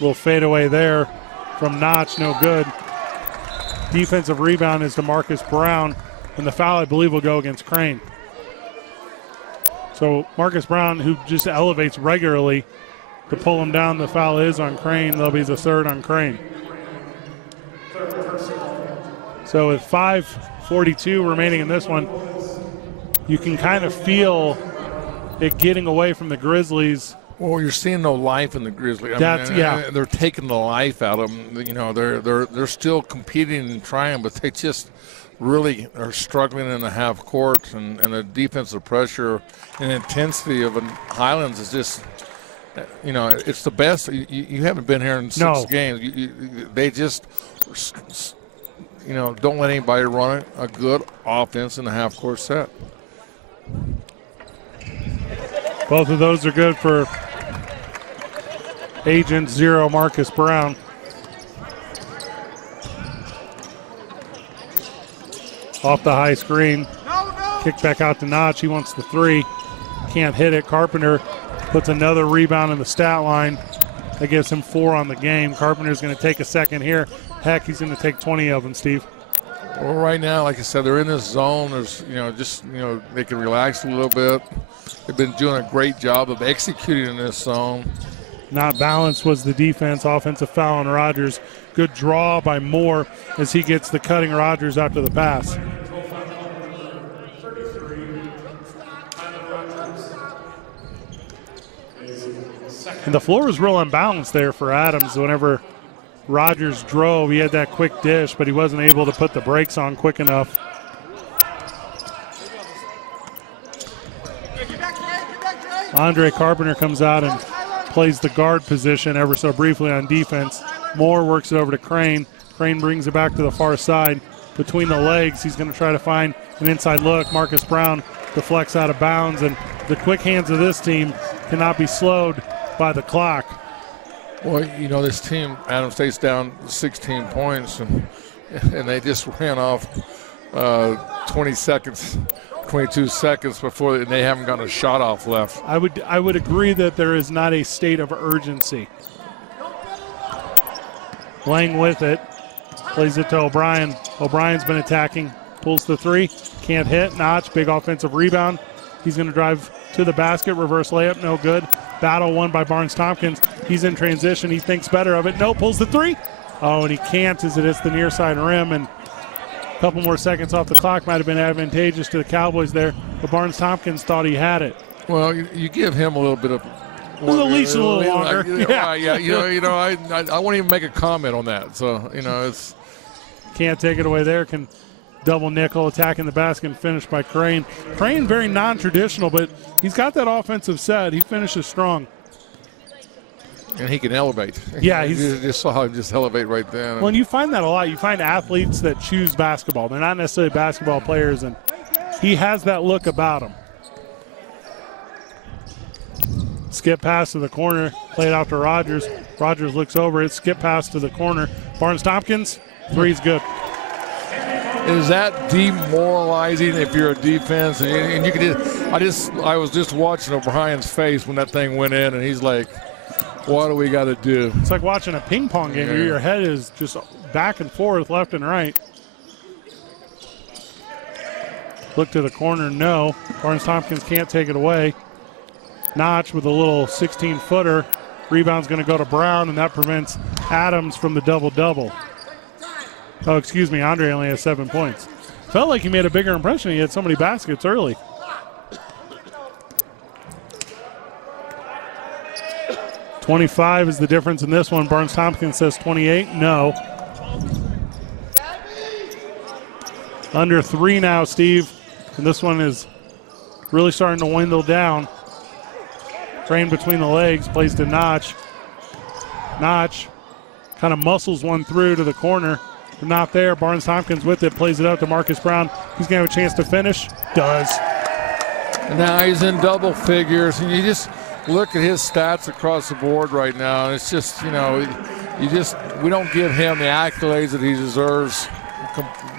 Little fadeaway there from Notch, no good. Defensive rebound is to Marcus Brown, and the foul, I believe, will go against Crane. So Marcus Brown, who just elevates regularly to pull him down, the foul is on Crane. There'll be the third on Crane. So with 5:42 remaining in this one, you can kind of feel it getting away from the Grizzlies. Well, you're seeing no life in the Grizzlies. They're taking the life out of them. They're still competing and trying, but they just really are struggling in the half court, and the defensive pressure and intensity of Highlands is just, it's the best. You haven't been here in 6 games. They just, don't let anybody run a good offense in the half court set. Both of those are good for Agent Zero, Marcus Brown. Off the high screen. Kick back out to Notch. He wants the three. Can't hit it. Carpenter puts another rebound in the stat line. That gives him 4 on the game. Carpenter's going to take a second here. Heck, he's going to take 20 of them, Steve. Well, right now, like I said, they're in this zone. There's, they can relax a little bit. They've been doing a great job of executing in this zone. Not balanced was the defense. Offensive foul on Rogers. Good draw by Moore as he gets the cutting Rogers after the pass. And the floor was real unbalanced there for Adams. Whenever Rogers drove, he had that quick dish, but he wasn't able to put the brakes on quick enough. Andre Carpenter comes out and plays the guard position ever so briefly on defense. Moore works it over to Crane. Crane brings it back to the far side. Between the legs, he's going to try to find an inside look. Marcus Brown deflects out of bounds, and the quick hands of this team cannot be slowed by the clock. Well, you know, this team, Adams State's down 16 points, and they just ran off 22 seconds before they haven't gotten a shot off left. I would agree that there is not a state of urgency. Lang with it, plays it to O'Brien. O'Brien's been attacking, pulls the three, can't hit. Notch, big offensive rebound. He's going to drive to the basket, reverse layup, no good. Battle won by Barnes-Tompkins. He's in transition, he thinks better of it. No, pulls the three. Oh, and he can't as it hits the near side rim, and a couple more seconds off the clock might have been advantageous to the Cowboys there, but Barnes-Tompkins thought he had it. Well, you give him a little bit of at least a little longer. I won't even make a comment on that. So, it's can't take it away there. Can double nickel, attacking the basket and finish by Crane. Crane very non-traditional, but he's got that offensive set. He finishes strong. And he can elevate. Yeah, you just saw him just elevate right there. Well, and you find that a lot. You find athletes that choose basketball. They're not necessarily basketball players, and he has that look about him. Skip pass to the corner, played out to Rogers. Rogers looks over it, skip pass to the corner. Barnes-Tompkins, three's good. Is that demoralizing if you're a defense? And you can I was just watching O'Brien's face when that thing went in, and he's like, what do we got to do? It's like watching a ping pong game where your head is just back and forth, left and right. Look to the corner, no. Barnes-Tompkins can't take it away. Notch with a little 16-footer. Rebound's going to go to Brown, and that prevents Adams from the double-double. Oh, excuse me, Andre only has 7 points. Felt like he made a bigger impression. He had so many baskets early. .25 is the difference in this one. Barnes-Tompkins says 28. No. Under 3 now, Steve. And this one is really starting to dwindle down. Crane between the legs, plays to Notch. Notch kind of muscles one through to the corner. They're not there. Barnes-Tompkins with it, plays it out to Marcus Brown. He's going to have a chance to finish. Does. Now he's in double figures, and you just look at his stats across the board right now, and it's just, we don't give him the accolades that he deserves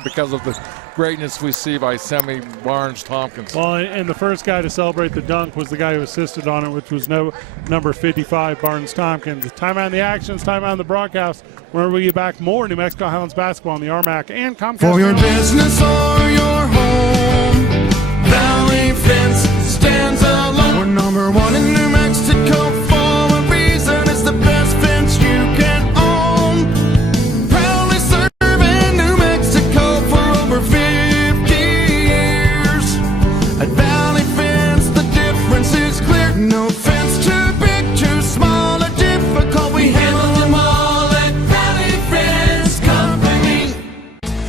because of the greatness we see by Sammy Barnes-Tompkins. Well, and the first guy to celebrate the dunk was the guy who assisted on it, which was number 55, Barnes-Tompkins. Timeout in the actions, timeout in the broadcast. Whenever we get back, more New Mexico Highlands basketball on the RMAC and Comcast. For your business or your home, Valley Fence stands alone. We're number 1 in New Mexico for a reason. It's the best fence you can own. Proudly serving New Mexico for over 50 years. At Valley Fence, the difference is clear. No fence too big, too small, or difficult. We handle them all at Valley Fence Company.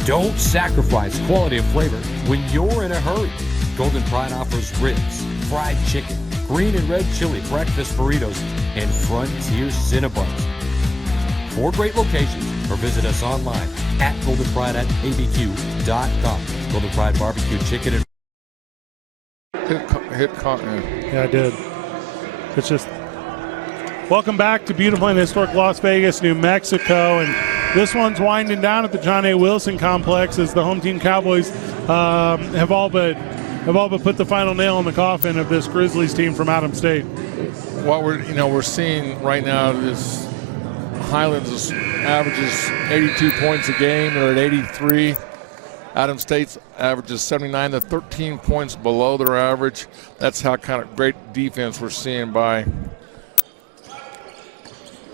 Don't sacrifice quality and flavor when you're in a hurry. Golden Pride offers ribs, fried chicken, green and red chili breakfast burritos, and Frontier Cinnabons. 4 great locations, or visit us online at goldenpride@abq.com. Golden Pride Barbecue Chicken and hit continent. Yeah, I did. It's just welcome back to beautiful and historic Las Vegas, New Mexico, and this one's winding down at the John A. Wilson Complex as the home team Cowboys have all but put the final nail in the coffin of this Grizzlies team from Adams State. What we're seeing right now is Highlands averages 82 points a game. They're at 83. Adams State's averages 79. They're 13 points below their average. That's how kind of great defense we're seeing by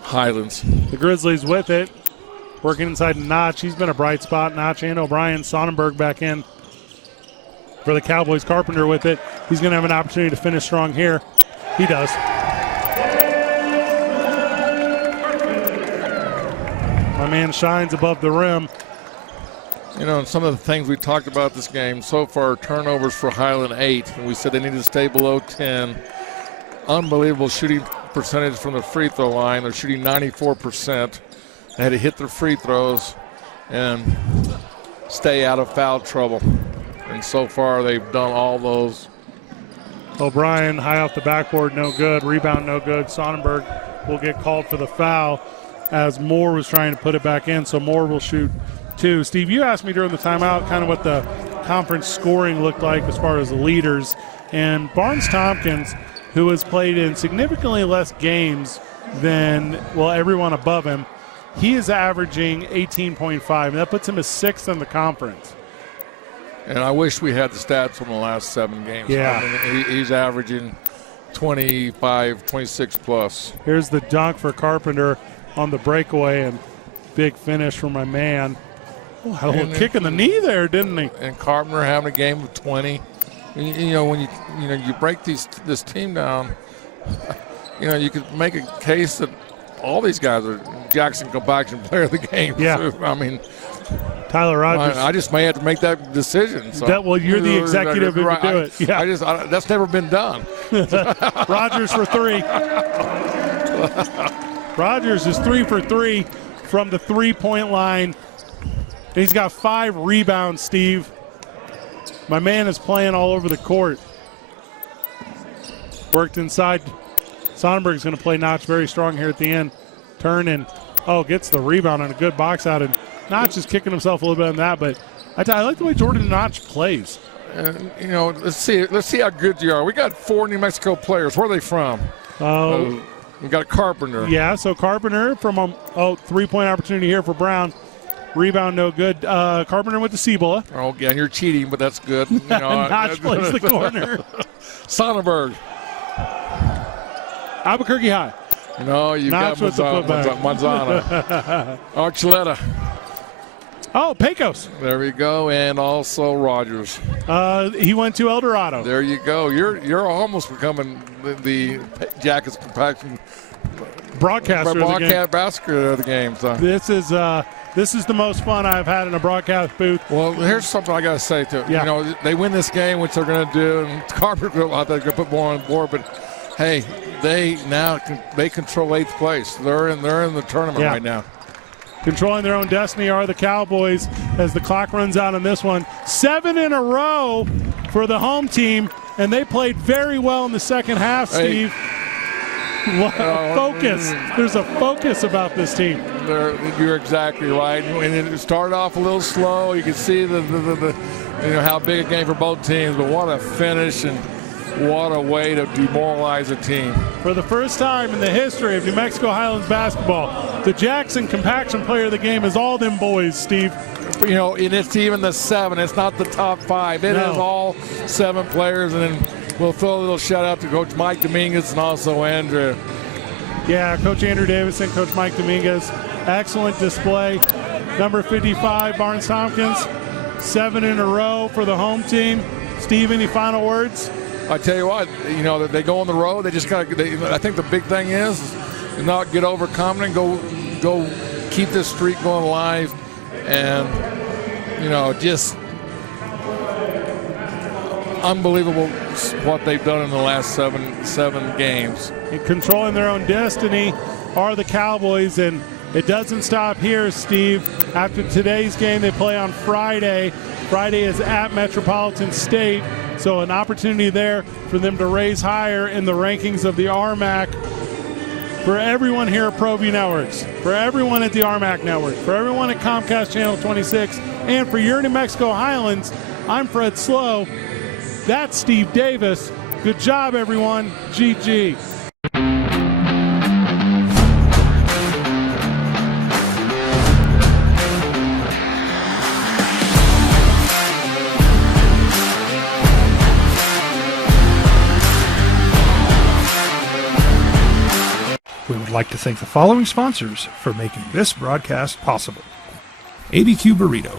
Highlands. The Grizzlies with it, working inside Notch. He's been a bright spot. Notch and O'Brien. Sonnenberg back in for the Cowboys. Carpenter with it. He's going to have an opportunity to finish strong here. He does. My man shines above the rim. And some of the things we talked about this game so far, turnovers for Highland 8, and we said they need to stay below 10. unbelievable shooting percentage from the free throw line. They're shooting 94%. They had to hit their free throws and stay out of foul trouble. And so far, they've done all those. O'Brien high off the backboard, no good. Rebound, no good. Sonnenberg will get called for the foul as Moore was trying to put it back in, so Moore will shoot 2. Steve, you asked me during the timeout kind of what the conference scoring looked like as far as the leaders. And Barnes-Tompkins, who has played in significantly less games than, well, everyone above him, he is averaging 18.5, and that puts him as 6th in the conference. And I wish we had the stats from the last 7 games. Yeah. I mean, he's averaging 25, 26 plus. Here's the dunk for Carpenter on the breakaway, and big finish from my man. Oh, had a little kick in the knee there, didn't he? And Carpenter having a game of 20. You know, when you break this team down, you know, you could make a case that all these guys are Jackson Compaction Player of the Game. Yeah. So, I mean, Tyler Rogers. I just may have to make that decision. So. Well, you're the executive if you do it. Yeah. That's never been done. Rogers for 3. Rogers is 3 for 3 from the 3-point line. He's got 5 rebounds, Steve. My man is playing all over the court. Worked inside. Sonnenberg's going to play Notch very strong here at the end. Turn and, gets the rebound on a good box out. And Notch is kicking himself a little bit on that, but I like the way Jordan Notch plays. You know, let's see how good you are. We got 4 New Mexico players. Where are they from? We got a Carpenter. Yeah, so Carpenter from a 3-point opportunity here for Brown. Rebound no good. Carpenter went to Cibola. Oh, yeah, and you're cheating, but that's good. You know, Notch plays the corner. Sonnenberg. Albuquerque High. No, you got Manzana. Archuleta. Oh, Pecos. There we go, and also Rogers. He went to El Dorado. There you go. You're almost becoming the Jackets Compaction broadcaster of the game. So. This is the most fun I've had in a broadcast booth. Well, here's something I got to say too. Yeah. You know, they win this game, which they're going to do, and Carpenter, I think they're going to put more on board, but. Hey, they control 8th place. They're in the tournament right now. Controlling their own destiny are the Cowboys as the clock runs out on this one. 7 in a row for the home team, and they played very well in the second half, Steve. Focus. There's a focus about this team. You're exactly right. And it started off a little slow. You can see the how big a game for both teams, but what a finish and what a way to demoralize a team. For the first time in the history of New Mexico Highlands basketball, the Jackson Compaction Player of the Game is all them boys, Steve. You know, and it's even the 7. It's not the top 5. It is all 7 players. And then we'll throw a little shout out to Coach Mike Dominguez and also Andrew. Yeah, Coach Andrew Davison, Coach Mike Dominguez. Excellent display. Number 55, Barnes Tompkins. 7 in a row for the home team. Steve, any final words? I tell you what, you know, they go on the road. They just got to. I think the big thing is not get overconfident. Go keep this streak going live, and you know, just unbelievable what they've done in the last seven games. And controlling their own destiny are the Cowboys, and it doesn't stop here, Steve. After today's game, they play on Friday. Friday is at Metropolitan State. So an opportunity there for them to raise higher in the rankings of the RMAC. For everyone here at ProView Networks, for everyone at the RMAC Network, for everyone at Comcast Channel 26, and for your New Mexico Highlands, I'm Fred Slow. That's Steve Davis. Good job, everyone. GG. We would like to thank the following sponsors for making this broadcast possible. ABQ Burrito,